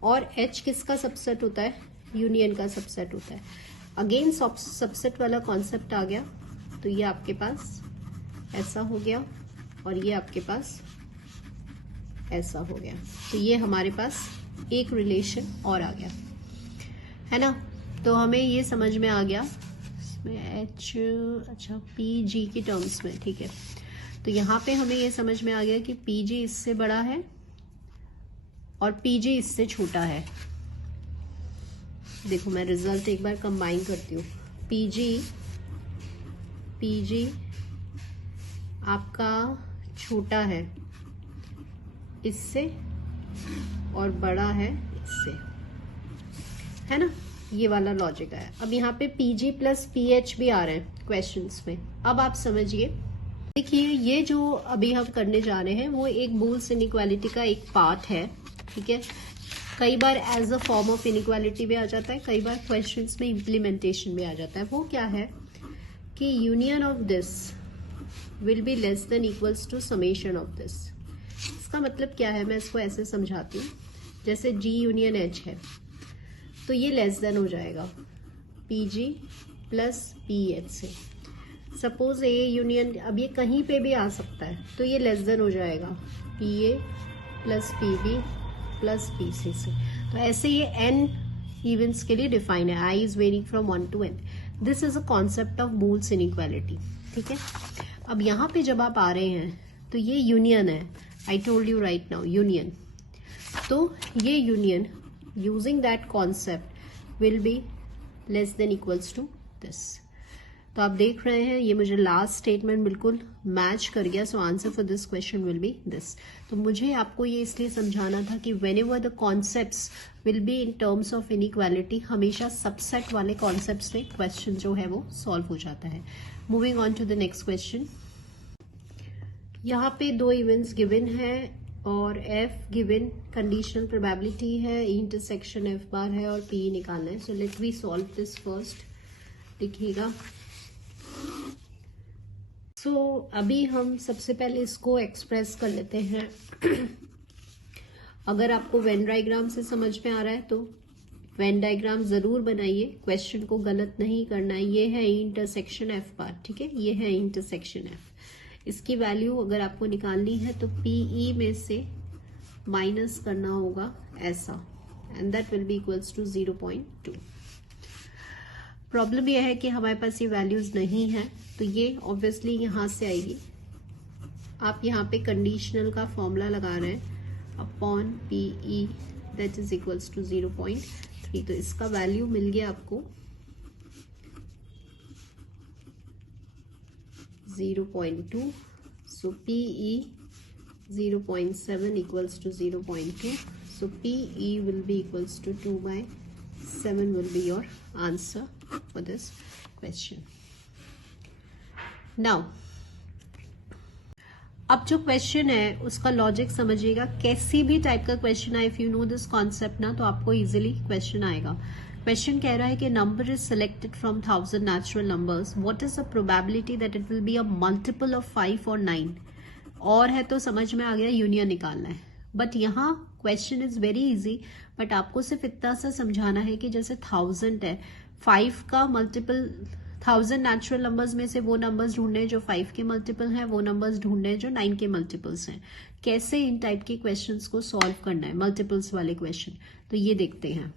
और H किसका सबसेट होता है? यूनियन का सबसेट होता है. अगेन सबसेट वाला कॉन्सेप्ट आ गया, तो ये आपके पास ऐसा हो गया और ये आपके पास ऐसा हो गया. तो ये हमारे पास एक रिलेशन और आ गया, है ना. तो हमें ये समझ में आ गया इसमें H, अच्छा PG की टर्म्स में, ठीक है. तो यहाँ पे हमें ये समझ में आ गया कि PG इससे बड़ा है और PG इससे छोटा है. देखो मैं रिजल्ट एक बार कंबाइन करती हूँ. PG आपका छोटा है इससे और बड़ा है इससे, है ना. ये वाला लॉजिक है. अब यहाँ पे PG प्लस PH भी आ रहे हैं क्वेश्चंस में. अब आप समझिए, देखिए ये जो अभी हम करने जा रहे हैं वो एक बुल्स इनइक्वालिटी का एक पार्ट है, ठीक है. कई बार as a form of inequality भी आ जाता है, कई बार क्वेश्चंस में इम्प्लीमेंटेशन भी आ जाता है. वो क्या है कि union of this will be less than equals to summation of this. इसका मतलब क्या है? मैं इसको ऐसे समझाती हूँ. जैसे G यूनियन H है, तो ये लेस देन हो जाएगा PG प्लस PH से. सपोज A यूनियन, अब ये कहीं पे भी आ सकता है, तो ये लेस देन हो जाएगा PA plus PB plus PC से. तो ऐसे ये n इवेंट्स के लिए डिफाइन है. I is varying from 1 to n. This is a concept of Boole's inequality, ठीक है. अब यहाँ पे जब आप आ रहे हैं तो ये यूनियन है. I told you right now union. तो ये union using that concept will be less than equals to this. तो आप देख रहे हैं ये मुझे लास्ट स्टेटमेंट बिल्कुल मैच कर गया. So answer for this question will be this. तो मुझे आपको ये इसलिए समझाना था कि whenever the concepts will be in terms of inequality, हमेशा सबसेट वाले कॉन्सेप्ट से क्वेश्चन जो है वो सॉल्व हो जाता है. Moving on to the next question. यहाँ पे दो इवेंट्स गिवन है और F गिवन कंडीशनल प्रोबेबिलिटी है, इंटरसेक्शन F बार है और P निकालना है. So let we solve this first. देखिएगा. सो अभी हम सबसे पहले इसको एक्सप्रेस कर लेते हैं. अगर आपको वेन डायग्राम से समझ में आ रहा है तो वेन डायग्राम जरूर बनाइए, क्वेश्चन को गलत नहीं करना है. ये है इंटरसेक्शन F बार, ठीक है. ये है इंटरसेक्शन F. इसकी वैल्यू अगर आपको निकालनी है तो PE में से माइनस करना होगा ऐसा, and that will be equals to 0.2. Problem यह है कि हमारे पास ये वैल्यूज नहीं है, तो ये ऑब्वियसली यहां से आएगी. आप यहाँ पे कंडीशनल का फॉर्मूला लगा रहे हैं upon PE that is equals to 0.3. तो इसका वैल्यू मिल गया आपको 0.2. So PE 0.7 equals to 0.2. So PE will be equals to 2 by 7 will be your answer for this question. Now, अब जो क्वेश्चन है उसका लॉजिक समझिएगा. कैसी भी टाइप का क्वेश्चन आए, if you know this concept ना, तो आपको इजीली क्वेश्चन आएगा. क्वेश्चन कह रहा है कि number is selected from 1000 natural numbers. What is the probability that it will be a multiple of 5 और 9. और है तो समझ में आ गया, यूनियन निकालना है. बट यहाँ question is very easy, but आपको सिर्फ इतना सा समझाना है कि जैसे 1000 है, 5 का मल्टीपल, 1000 नेचुरल नंबर्स में से वो नंबर्स ढूंढने जो 5 के मल्टीपल हैं, वो नंबर्स ढूंढने जो 9 के मल्टीपल्स हैं. कैसे इन टाइप के क्वेश्चंस को सॉल्व करना है, मल्टीपल्स वाले क्वेश्चन, तो ये देखते हैं.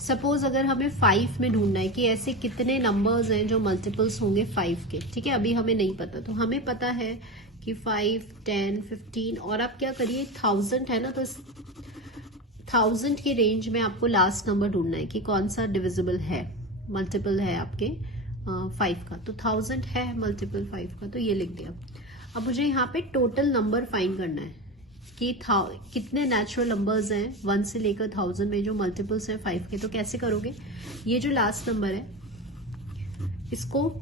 सपोज अगर हमें 5 में ढूंढना है कि ऐसे कितने नंबर्स हैं जो मल्टीपल्स होंगे 5 के, ठीक है. अभी हमें नहीं पता, तो हमें पता है कि 5, 10, 15, और आप क्या करिए, 1000 है ना, तो 1000 की रेंज में आपको लास्ट नंबर ढूंढना है कि कौन सा डिविजिबल है, मल्टीपल है आपके 5 का, तो 1000 है मल्टीपल 5 का, तो ये लिख दिया। अब मुझे यहाँ पे टोटल नंबर फाइंड करना है कि कितने नेचुरल नंबर्स हैं 1 से लेकर 1000 में जो मल्टीपल्स हैं 5 के। तो कैसे करोगे, ये जो लास्ट नंबर है इसको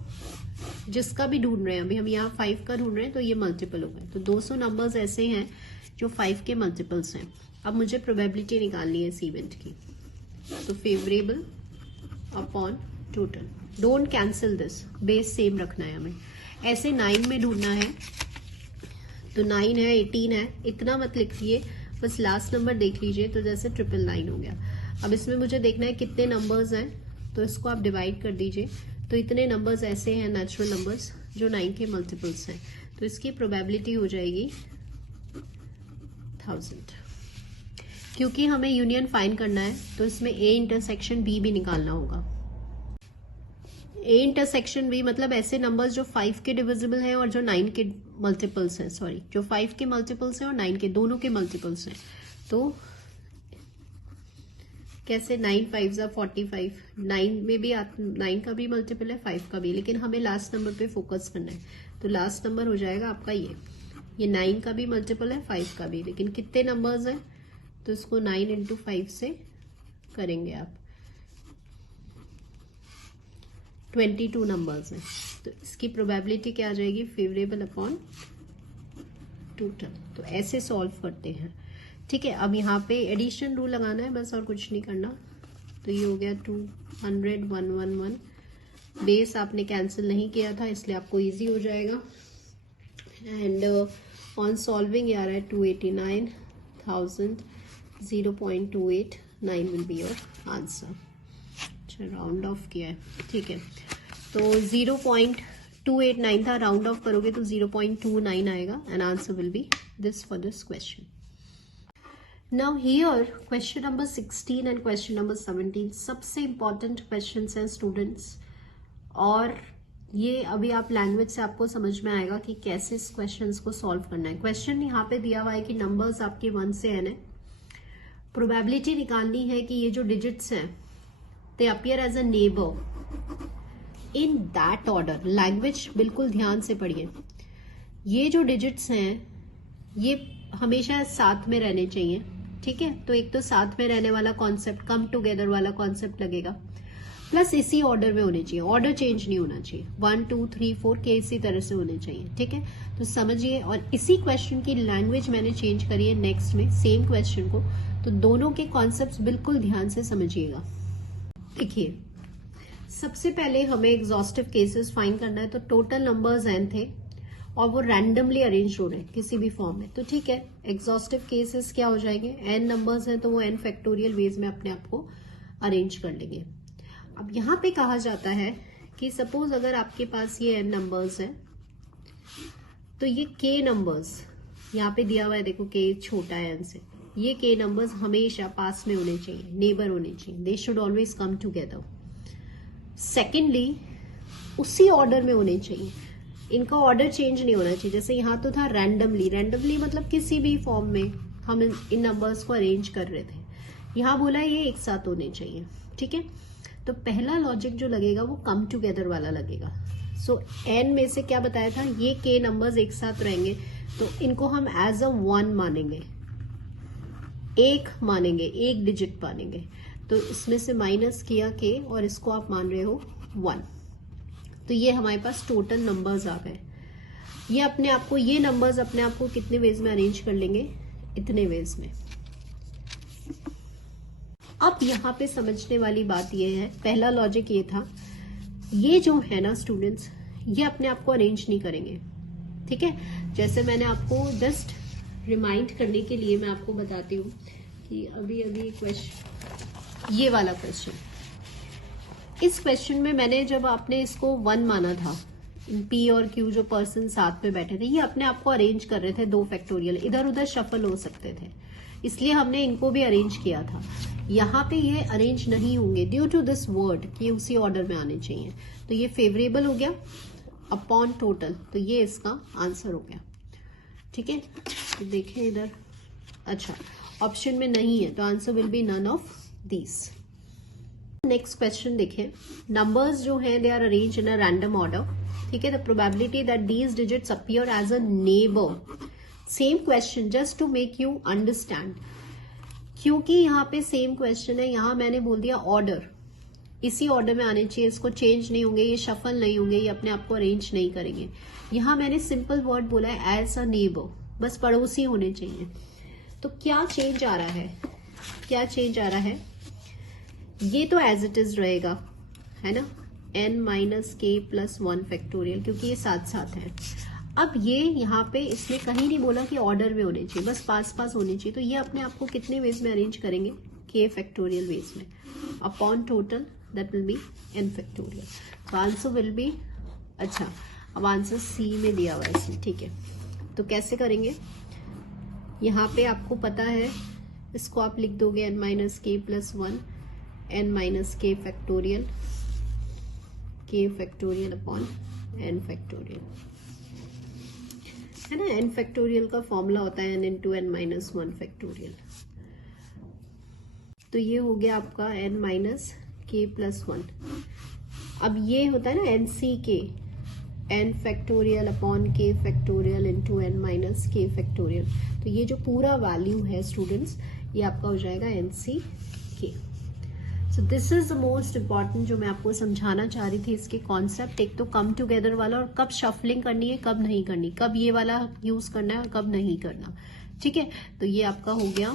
जिसका भी ढूंढ रहे हैं, अभी हम यहाँ 5 का ढूंढ रहे हैं तो ये मल्टीपल हो गए, तो 200 नंबर्स ऐसे हैं जो 5 के मल्टीपल्स हैं। अब मुझे प्रोबेबिलिटी निकालनी है इस इवेंट की, तो favourable upon total, don't cancel this, base same रखना है हमें। ऐसे 9 में ढूंढना है, तो 9 है 18 है, इतना मत लिखिए, बस लास्ट नंबर देख लीजिए, तो जैसे 999 हो गया। अब इसमें मुझे देखना है कितने नंबर्स हैं, तो इसको आप डिवाइड कर दीजिए, तो इतने नंबर्स ऐसे हैं नेचुरल नंबर्स जो 9 के मल्टीपल्स हैं, तो इसकी प्रोबेबिलिटी हो जाएगी 1000। क्योंकि हमें यूनियन फाइंड करना है तो इसमें ए इंटरसेक्शन बी भी निकालना होगा। ए इंटरसेक्शन बी मतलब ऐसे नंबर्स जो 5 के डिविजिबल हैं और जो 9 के मल्टीपल्स हैं, सॉरी जो 5 के मल्टीपल्स हैं और 9 के, दोनों के मल्टीपल्स हैं। तो कैसे, 9 5 45, 9 में भी 9 का भी मल्टीपल है 5 का भी, लेकिन हमें लास्ट नंबर पे फोकस करना है, तो लास्ट नंबर हो जाएगा आपका ये 9 का भी मल्टीपल है 5 का भी, लेकिन कितने नंबर्स हैं, तो इसको 9 इंटू 5 से करेंगे आप, 22 नंबर्स हैं, तो इसकी प्रोबेबिलिटी क्या आ जाएगी, फेवरेबल अपॉन टोटल। तो ऐसे सॉल्व करते हैं, ठीक है। अब यहाँ पे एडिशन रूल लगाना है बस, और कुछ नहीं करना। तो ये हो गया 200 111, बेस आपने कैंसिल नहीं किया था इसलिए आपको इजी हो जाएगा। एंड ऑन सॉल्विंग ये आ रहा है 289 1000 0.289 विल बी योर आंसर। अच्छा, राउंड ऑफ किया है, ठीक है। तो 0.289 था, राउंड ऑफ करोगे तो 0.29 आएगा, and answer will be this for this question. Now here question number 16 and question number 17 सबसे important questions हैं स्टूडेंट्स, और ये अभी आप लैंग्वेज से आपको समझ में आएगा कि कैसे इस क्वेश्चंस को सॉल्व करना है। क्वेश्चन यहाँ पे दिया हुआ है कि नंबर्स आपके 1 से n है, प्रोबेबिलिटी निकालनी है कि ये जो डिजिट्स हैं they appear as a neighbour in that order. Language बिल्कुल ध्यान से पढ़िए, ये जो डिजिट्स हैं ये हमेशा साथ में रहने चाहिए, ठीक है। तो एक तो साथ में रहने वाला कॉन्सेप्ट, कम टुगेदर वाला कॉन्सेप्ट लगेगा, प्लस इसी ऑर्डर में होने चाहिए, ऑर्डर चेंज नहीं होना चाहिए, 1 2 3 4 के इसी तरह से होने चाहिए, ठीक है। तो समझिए, और इसी क्वेश्चन की लैंग्वेज मैंने चेंज करी है नेक्स्ट में सेम क्वेश्चन को, तो दोनों के कॉन्सेप्ट बिल्कुल ध्यान से समझिएगा। देखिए, सबसे पहले हमें एग्जॉस्टिव केसेस फाइंड करना है, तो टोटल नंबर्स n थे और वो रैंडमली अरेंज हो रहे हैं किसी भी फॉर्म में, तो ठीक है। एग्जॉस्टिव केसेस क्या हो जाएंगे, n नंबर्स हैं तो वो n फैक्टोरियल वेज में अपने आप को अरेंज कर लेंगे। अब यहाँ पे कहा जाता है कि सपोज अगर आपके पास ये n नंबर्स हैं, तो ये k नंबर्स यहाँ पे दिया हुआ है, देखो k छोटा है n से, ये k नंबर्स हमेशा पास में होने चाहिए, नेबर होने चाहिए, they should always come together. Secondly उसी ऑर्डर में होने चाहिए, इनका ऑर्डर चेंज नहीं होना चाहिए। जैसे यहाँ तो था रैंडमली, रैंडमली मतलब किसी भी फॉर्म में हम इन नंबर्स को अरेंज कर रहे थे, यहाँ बोला ये एक साथ होने चाहिए, ठीक है। तो पहला लॉजिक जो लगेगा वो कम टुगेदर वाला लगेगा। सो n में से क्या बताया था, ये k नंबर्स एक साथ रहेंगे, तो इनको हम एज अ 1 मानेंगे, एक मानेंगे, एक डिजिट मानेंगे, तो इसमें से माइनस किया k और इसको आप मान रहे हो 1, तो ये हमारे पास टोटल नंबर्स आ गए। ये अपने आप को, ये नंबर्स अपने आप को कितने वेज में अरेंज कर लेंगे, इतने वेज में। अब यहाँ पे समझने वाली बात ये है, पहला लॉजिक ये था, ये जो है ना स्टूडेंट्स, ये अपने आप को अरेंज नहीं करेंगे, ठीक है। जैसे मैंने आपको जस्ट रिमाइंड करने के लिए मैं आपको बताती हूँ कि अभी क्वेश्चन, ये वाला क्वेश्चन, इस क्वेश्चन में मैंने जब आपने इसको 1 माना था, P और Q जो पर्सन साथ में बैठे थे, ये अपने आप को अरेंज कर रहे थे, 2 फैक्टोरियल इधर उधर शफल हो सकते थे, इसलिए हमने इनको भी अरेंज किया था। यहाँ पे ये अरेंज नहीं होंगे ड्यू टू दिस वर्ड कि उसी ऑर्डर में आने चाहिए, तो ये फेवरेबल हो गया अपॉन टोटल, तो ये इसका आंसर हो गया, ठीक है। तो देखें इधर, अच्छा ऑप्शन में नहीं है, तो answer will be none of these. Next question देखें, नंबर्स जो हैं they are arrange in a random order, ठीक है। The probability that these digits appear as a neighbour, same question just to make you understand, क्योंकि यहाँ पे same question है, यहाँ मैंने बोल दिया ऑर्डर, इसी ऑर्डर में आने चाहिए, इसको चेंज नहीं होंगे, ये शफल नहीं होंगे, ये अपने आप को अरेंज नहीं करेंगे। यहाँ मैंने सिंपल वर्ड बोला है एज अ नेबर, बस पड़ोसी होने चाहिए। तो क्या चेंज आ रहा है, क्या चेंज आ रहा है, ये तो एज इट इज रहेगा, है ना, n माइनस के प्लस 1 फैक्टोरियल, क्योंकि ये साथ साथ है। अब ये यहाँ पे इसने कहीं नहीं बोला कि ऑर्डर में होने चाहिए, बस पास पास होने चाहिए। तो ये अपने आप को कितने वेज में अरेंज करेंगे, k फैक्टोरियल वेज में, upon total that will B n factorial. तो आंसर विल बी, अच्छा अब आंसर सी में दिया हुआ है इसमें, ठीक है। तो कैसे करेंगे, यहाँ पे आपको पता है, इसको आप लिख दोगे n माइनस के प्लस 1 n माइनस के factorial, k factorial upon n factorial, है ना। n फैक्टोरियल का फॉर्मूला होता है n into n minus 1 factorial. तो ये हो गया आपका n माइनस के प्लस 1। अब ये होता है ना एन सी के, n factorial upon k factorial into n minus k factorial. तो ये जो पूरा वैल्यू है स्टूडेंट्स, ये आपका हो जाएगा एन सी के। सो this is the most important जो मैं आपको समझाना चाह रही थी, इसके कॉन्सेप्ट। एक तो कम टुगेदर वाला, और कब शफलिंग करनी है कब नहीं करनी, कब ये वाला यूज करना है और कब नहीं करना, ठीक है। तो ये आपका हो गया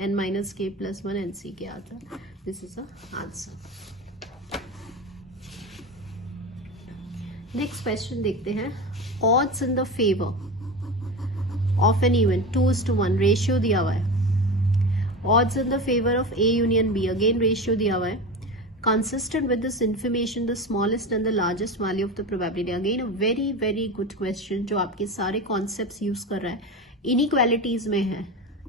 n माइनस के प्लस 1 एन सी के answer, this is the answer. Next question देखते हैं, odds in the favour of an event 2:1, ratio दिया हुआ है। Odds in the favor of A union B, again ratio दिया हुआ है। Consistent with this information, the smallest and the largest value of the probability, again a very very good question जो आपके सारे concepts use कर रहा है, inequalities में है,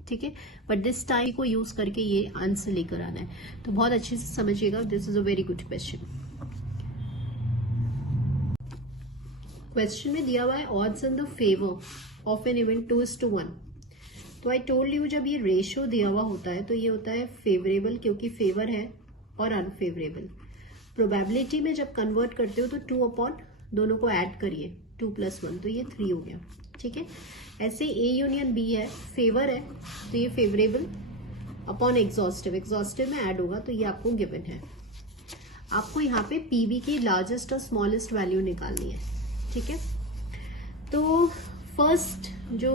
ठीक है। बट दिस टाइम को यूज करके ये आंसर लेकर आना है, तो बहुत अच्छे से समझिएगा, this is a very good question. Question में दिया हुआ है odds in the favor of an event 2:1। तो आई टोल्ड यू, जब ये रेशियो दिया हुआ होता है तो ये होता है फेवरेबल, क्योंकि फेवर है, और अनफेवरेबल। प्रोबेबिलिटी में जब कन्वर्ट करते हो तो 2 अपॉन दोनों को ऐड करिए, 2 + 1, तो ये 3 हो गया, ठीक है। ऐसे ए यूनियन बी है, फेवर है, तो ये फेवरेबल अपॉन एग्जॉस्टिव, एग्जॉस्टिव में ऐड होगा, तो ये आपको गिवन है। आपको यहाँ पे पीबी की लार्जेस्ट और स्मॉलेस्ट वैल्यू निकालनी है, ठीक है। तो फर्स्ट जो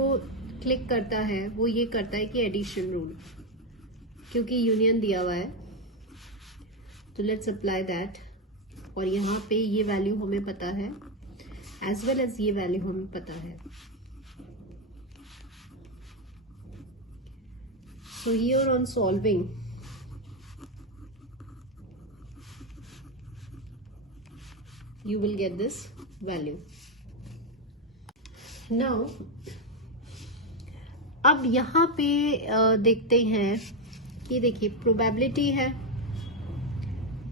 क्लिक करता है वो ये करता है कि एडिशन रूल, क्योंकि यूनियन दिया हुआ है, तो लेट्स अप्लाई दैट। और यहाँ पे ये वैल्यू हमें पता है, एज वेल एज ये वैल्यू हमें पता है। So here on solving, you will get this value. Now अब यहाँ पे देखते हैं कि देखिए प्रोबेबिलिटी है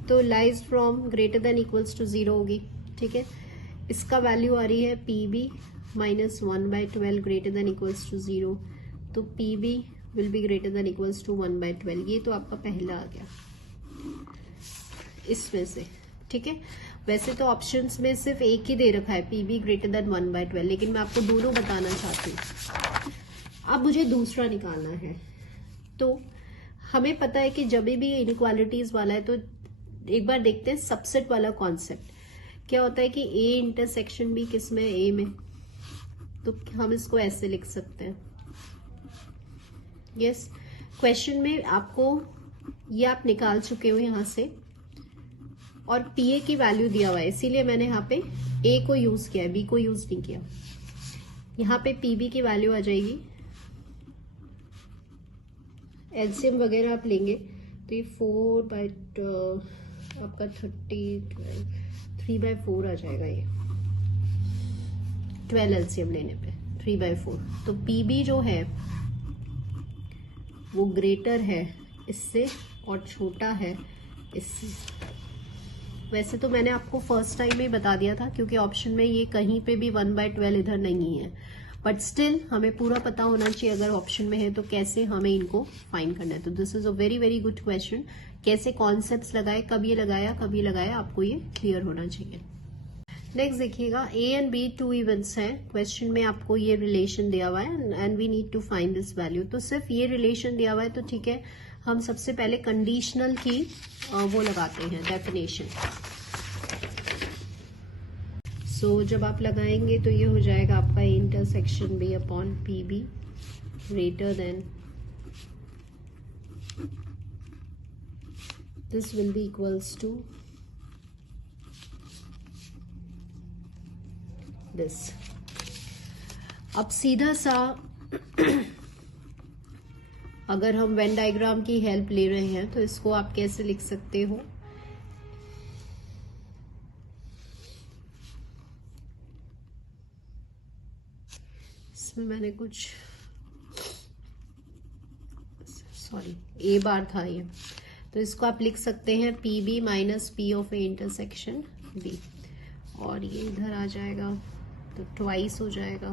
तो lies from greater than equals to 0 होगी, ठीक है। इसका वैल्यू आ रही है PB minus 1/12 greater than equals to 0, तो PB will be greater than equals to 1/12। ये तो आपका पहला आ गया इसमें से, ठीक है। वैसे तो ऑप्शंस में सिर्फ एक ही दे रखा है, पीबी ग्रेटर देन 1/12, लेकिन मैं आपको दोनों बताना चाहती हूँ। अब मुझे दूसरा निकालना है, तो हमें पता है कि जब भी इनइक्वालिटीज वाला है, तो एक बार देखते हैं सबसेट वाला कॉन्सेप्ट क्या होता है कि ए इंटरसेक्शन भी किस में, ए में, तो हम इसको ऐसे लिख सकते हैं। यस, क्वेश्चन में आपको ये आप निकाल चुके हो यहां से, और पी ए की वैल्यू दिया हुआ है, इसीलिए मैंने यहाँ पे ए को यूज किया है, बी को यूज नहीं किया। यहाँ पे पीबी की वैल्यू आ जाएगी, एलसीएम वगैरह आप लेंगे तो ये 4/, आपका 3/4 आ जाएगा, ये 12 एलसीएम लेने पे 3/4। तो पीबी जो है वो ग्रेटर है इससे और छोटा है इससे। वैसे तो मैंने आपको फर्स्ट टाइम में बता दिया था, क्योंकि ऑप्शन में ये कहीं पे भी 1/12 इधर नहीं है, बट स्टिल हमें पूरा पता होना चाहिए अगर ऑप्शन में है तो कैसे हमें इनको फाइंड करना है। तो this is a very very good question कैसे कॉन्सेप्ट्स लगाए, कब ये लगाया, आपको ये क्लियर होना चाहिए। नेक्स्ट देखिएगा, A and B two events हैं, क्वेश्चन में आपको ये रिलेशन दिया हुआ है and we need to find this value. तो सिर्फ ये रिलेशन दिया हुआ है तो ठीक है, हम सबसे पहले कंडीशनल की वो लगाते हैं डेफिनेशन। सो जब आप लगाएंगे तो ये हो जाएगा आपका A intersection B upon P B greater than this will be equals to this। अब सीधा सा अगर हम वेन डायग्राम की हेल्प ले रहे हैं तो इसको आप कैसे लिख सकते हो, इसमें मैंने कुछ ए बार था ये, तो इसको आप लिख सकते हैं P B minus P of A intersection B, और ये इधर आ जाएगा तो ट्वाइस हो जाएगा।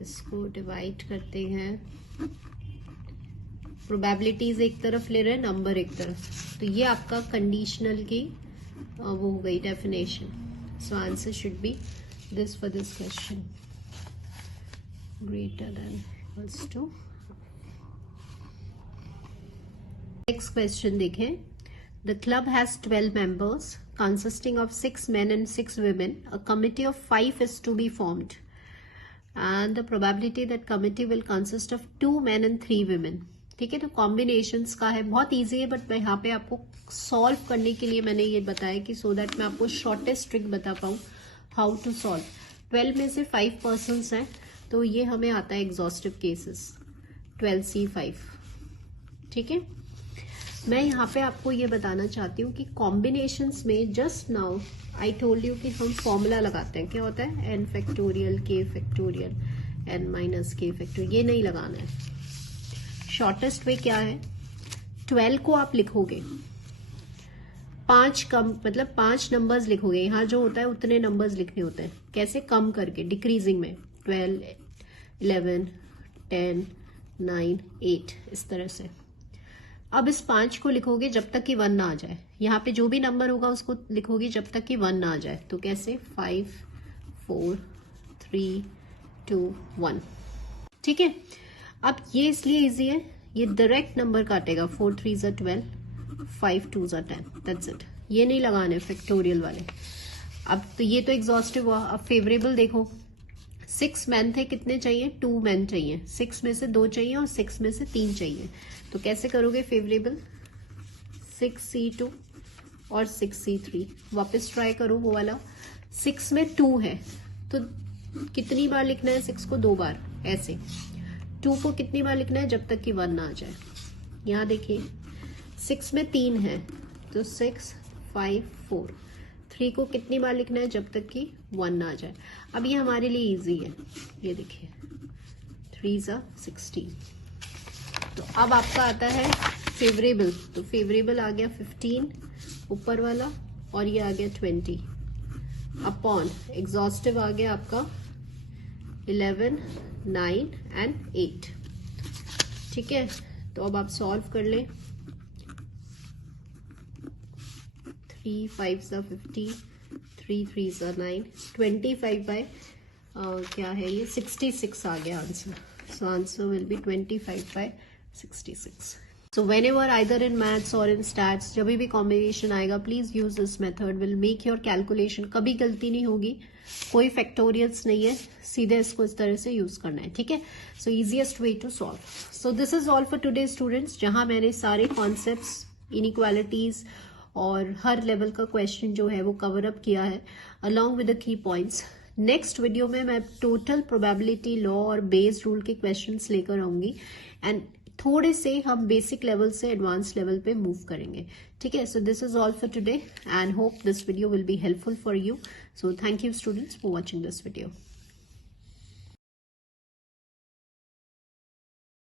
इसको डिवाइड करते हैं, प्रोबेबिलिटीज एक तरफ ले रहे हैं, नंबर एक तरफ, तो ये आपका कंडीशनल की वो हो गई definition. So answer should be this for this question, greater than equals to. Next question देखें, the club has 12 members consisting of 6 men and 6 women. A committee of 5 is to be formed, and the probability that committee will consist of 2 men and 3 women. ठीक है, तो combinations का है, बहुत easy है, but मैं यहाँ पे आपको सॉल्व करने के लिए मैंने ये बताया कि सो दैट मैं आपको शॉर्टेस्ट ट्रिक बता पाऊँ हाउ टू सॉल्व। 12 में से 5 पर्सन्स हैं, तो ये हमें आता है एग्जॉस्टिव केसेस 12C5। ठीक है, मैं यहाँ पे आपको ये बताना चाहती हूँ कि कॉम्बिनेशंस में just now I told you कि हम फॉर्मूला लगाते हैं, क्या होता है n factorial k factorial n minus k factorial, ये नहीं लगाना है। शॉर्टेस्ट वे क्या है, 12 को आप लिखोगे 5 कम, मतलब 5 नंबर्स लिखोगे, यहाँ जो होता है उतने नंबर्स लिखने होते हैं, कैसे कम करके डिक्रीजिंग में, 12 11 10 9 8 इस तरह से। अब इस 5 को लिखोगे जब तक कि 1 ना आ जाए, यहाँ पे जो भी नंबर होगा उसको लिखोगे जब तक कि 1 ना आ जाए, तो कैसे 5 4 3 2 1। ठीक है, अब ये इसलिए इजी है, ये डायरेक्ट नंबर काटेगा, 4 3 12 5 2 10, दैट्स इट, ये नहीं लगाने फैक्टोरियल वाले। अब तो ये तो एग्जॉस्टिव हुआ। अब फेवरेबल देखो, 6 मैन थे, कितने चाहिए, 2 मैन चाहिए, 6 में से 2 चाहिए और 6 में से 3 चाहिए, तो कैसे करोगे फेवरेबल, 6C2 और 6C3। वापस ट्राई करो वो वाला, 6 में 2 है तो कितनी बार लिखना है, 6 को 2 बार, ऐसे 2 को कितनी बार लिखना है, जब तक कि 1 ना आ जाए। यहाँ देखिए 6 में 3 है तो 6 5 4, 3 को कितनी बार लिखना है, जब तक कि 1 ना आ जाए। अब ये हमारे लिए इजी है, ये देखिए 3 16। तो अब आपका आता है फेवरेबल, तो फेवरेबल आ गया 15 ऊपर वाला, और ये आ गया 20 अपॉन एग्जॉस्टिव आ गया आपका 11 9 एंड 8। ठीक है, तो अब आप सॉल्व कर लें, 3 5 50, 3 3 9, 25 बाय क्या है ये 66 आ गया answer. So answer will be 25 by 66। So whenever either in maths or in stats जब भी कॉम्बिनेशन आएगा, please use this method, will make your calculation, कभी गलती नहीं होगी, कोई फैक्टोरियल्स नहीं है, सीधे इसको इस तरह से यूज करना है। ठीक है, so easiest way to solve. So this is all for today students, जहां मैंने सारे कॉन्सेप्ट्स, इनइक्वालिटीज और हर लेवल का क्वेश्चन जो है वो कवर अप किया है along with the key points. Next video में मैं टोटल प्रोबेबिलिटी लॉ और बेस रूल के क्वेश्चंस लेकर आऊंगी, एंड थोड़े से हम बेसिक लेवल से एडवांस लेवल पे मूव करेंगे। ठीक है, सो this is all for today and hope this video will be helpful for you. So thank you students for watching this video.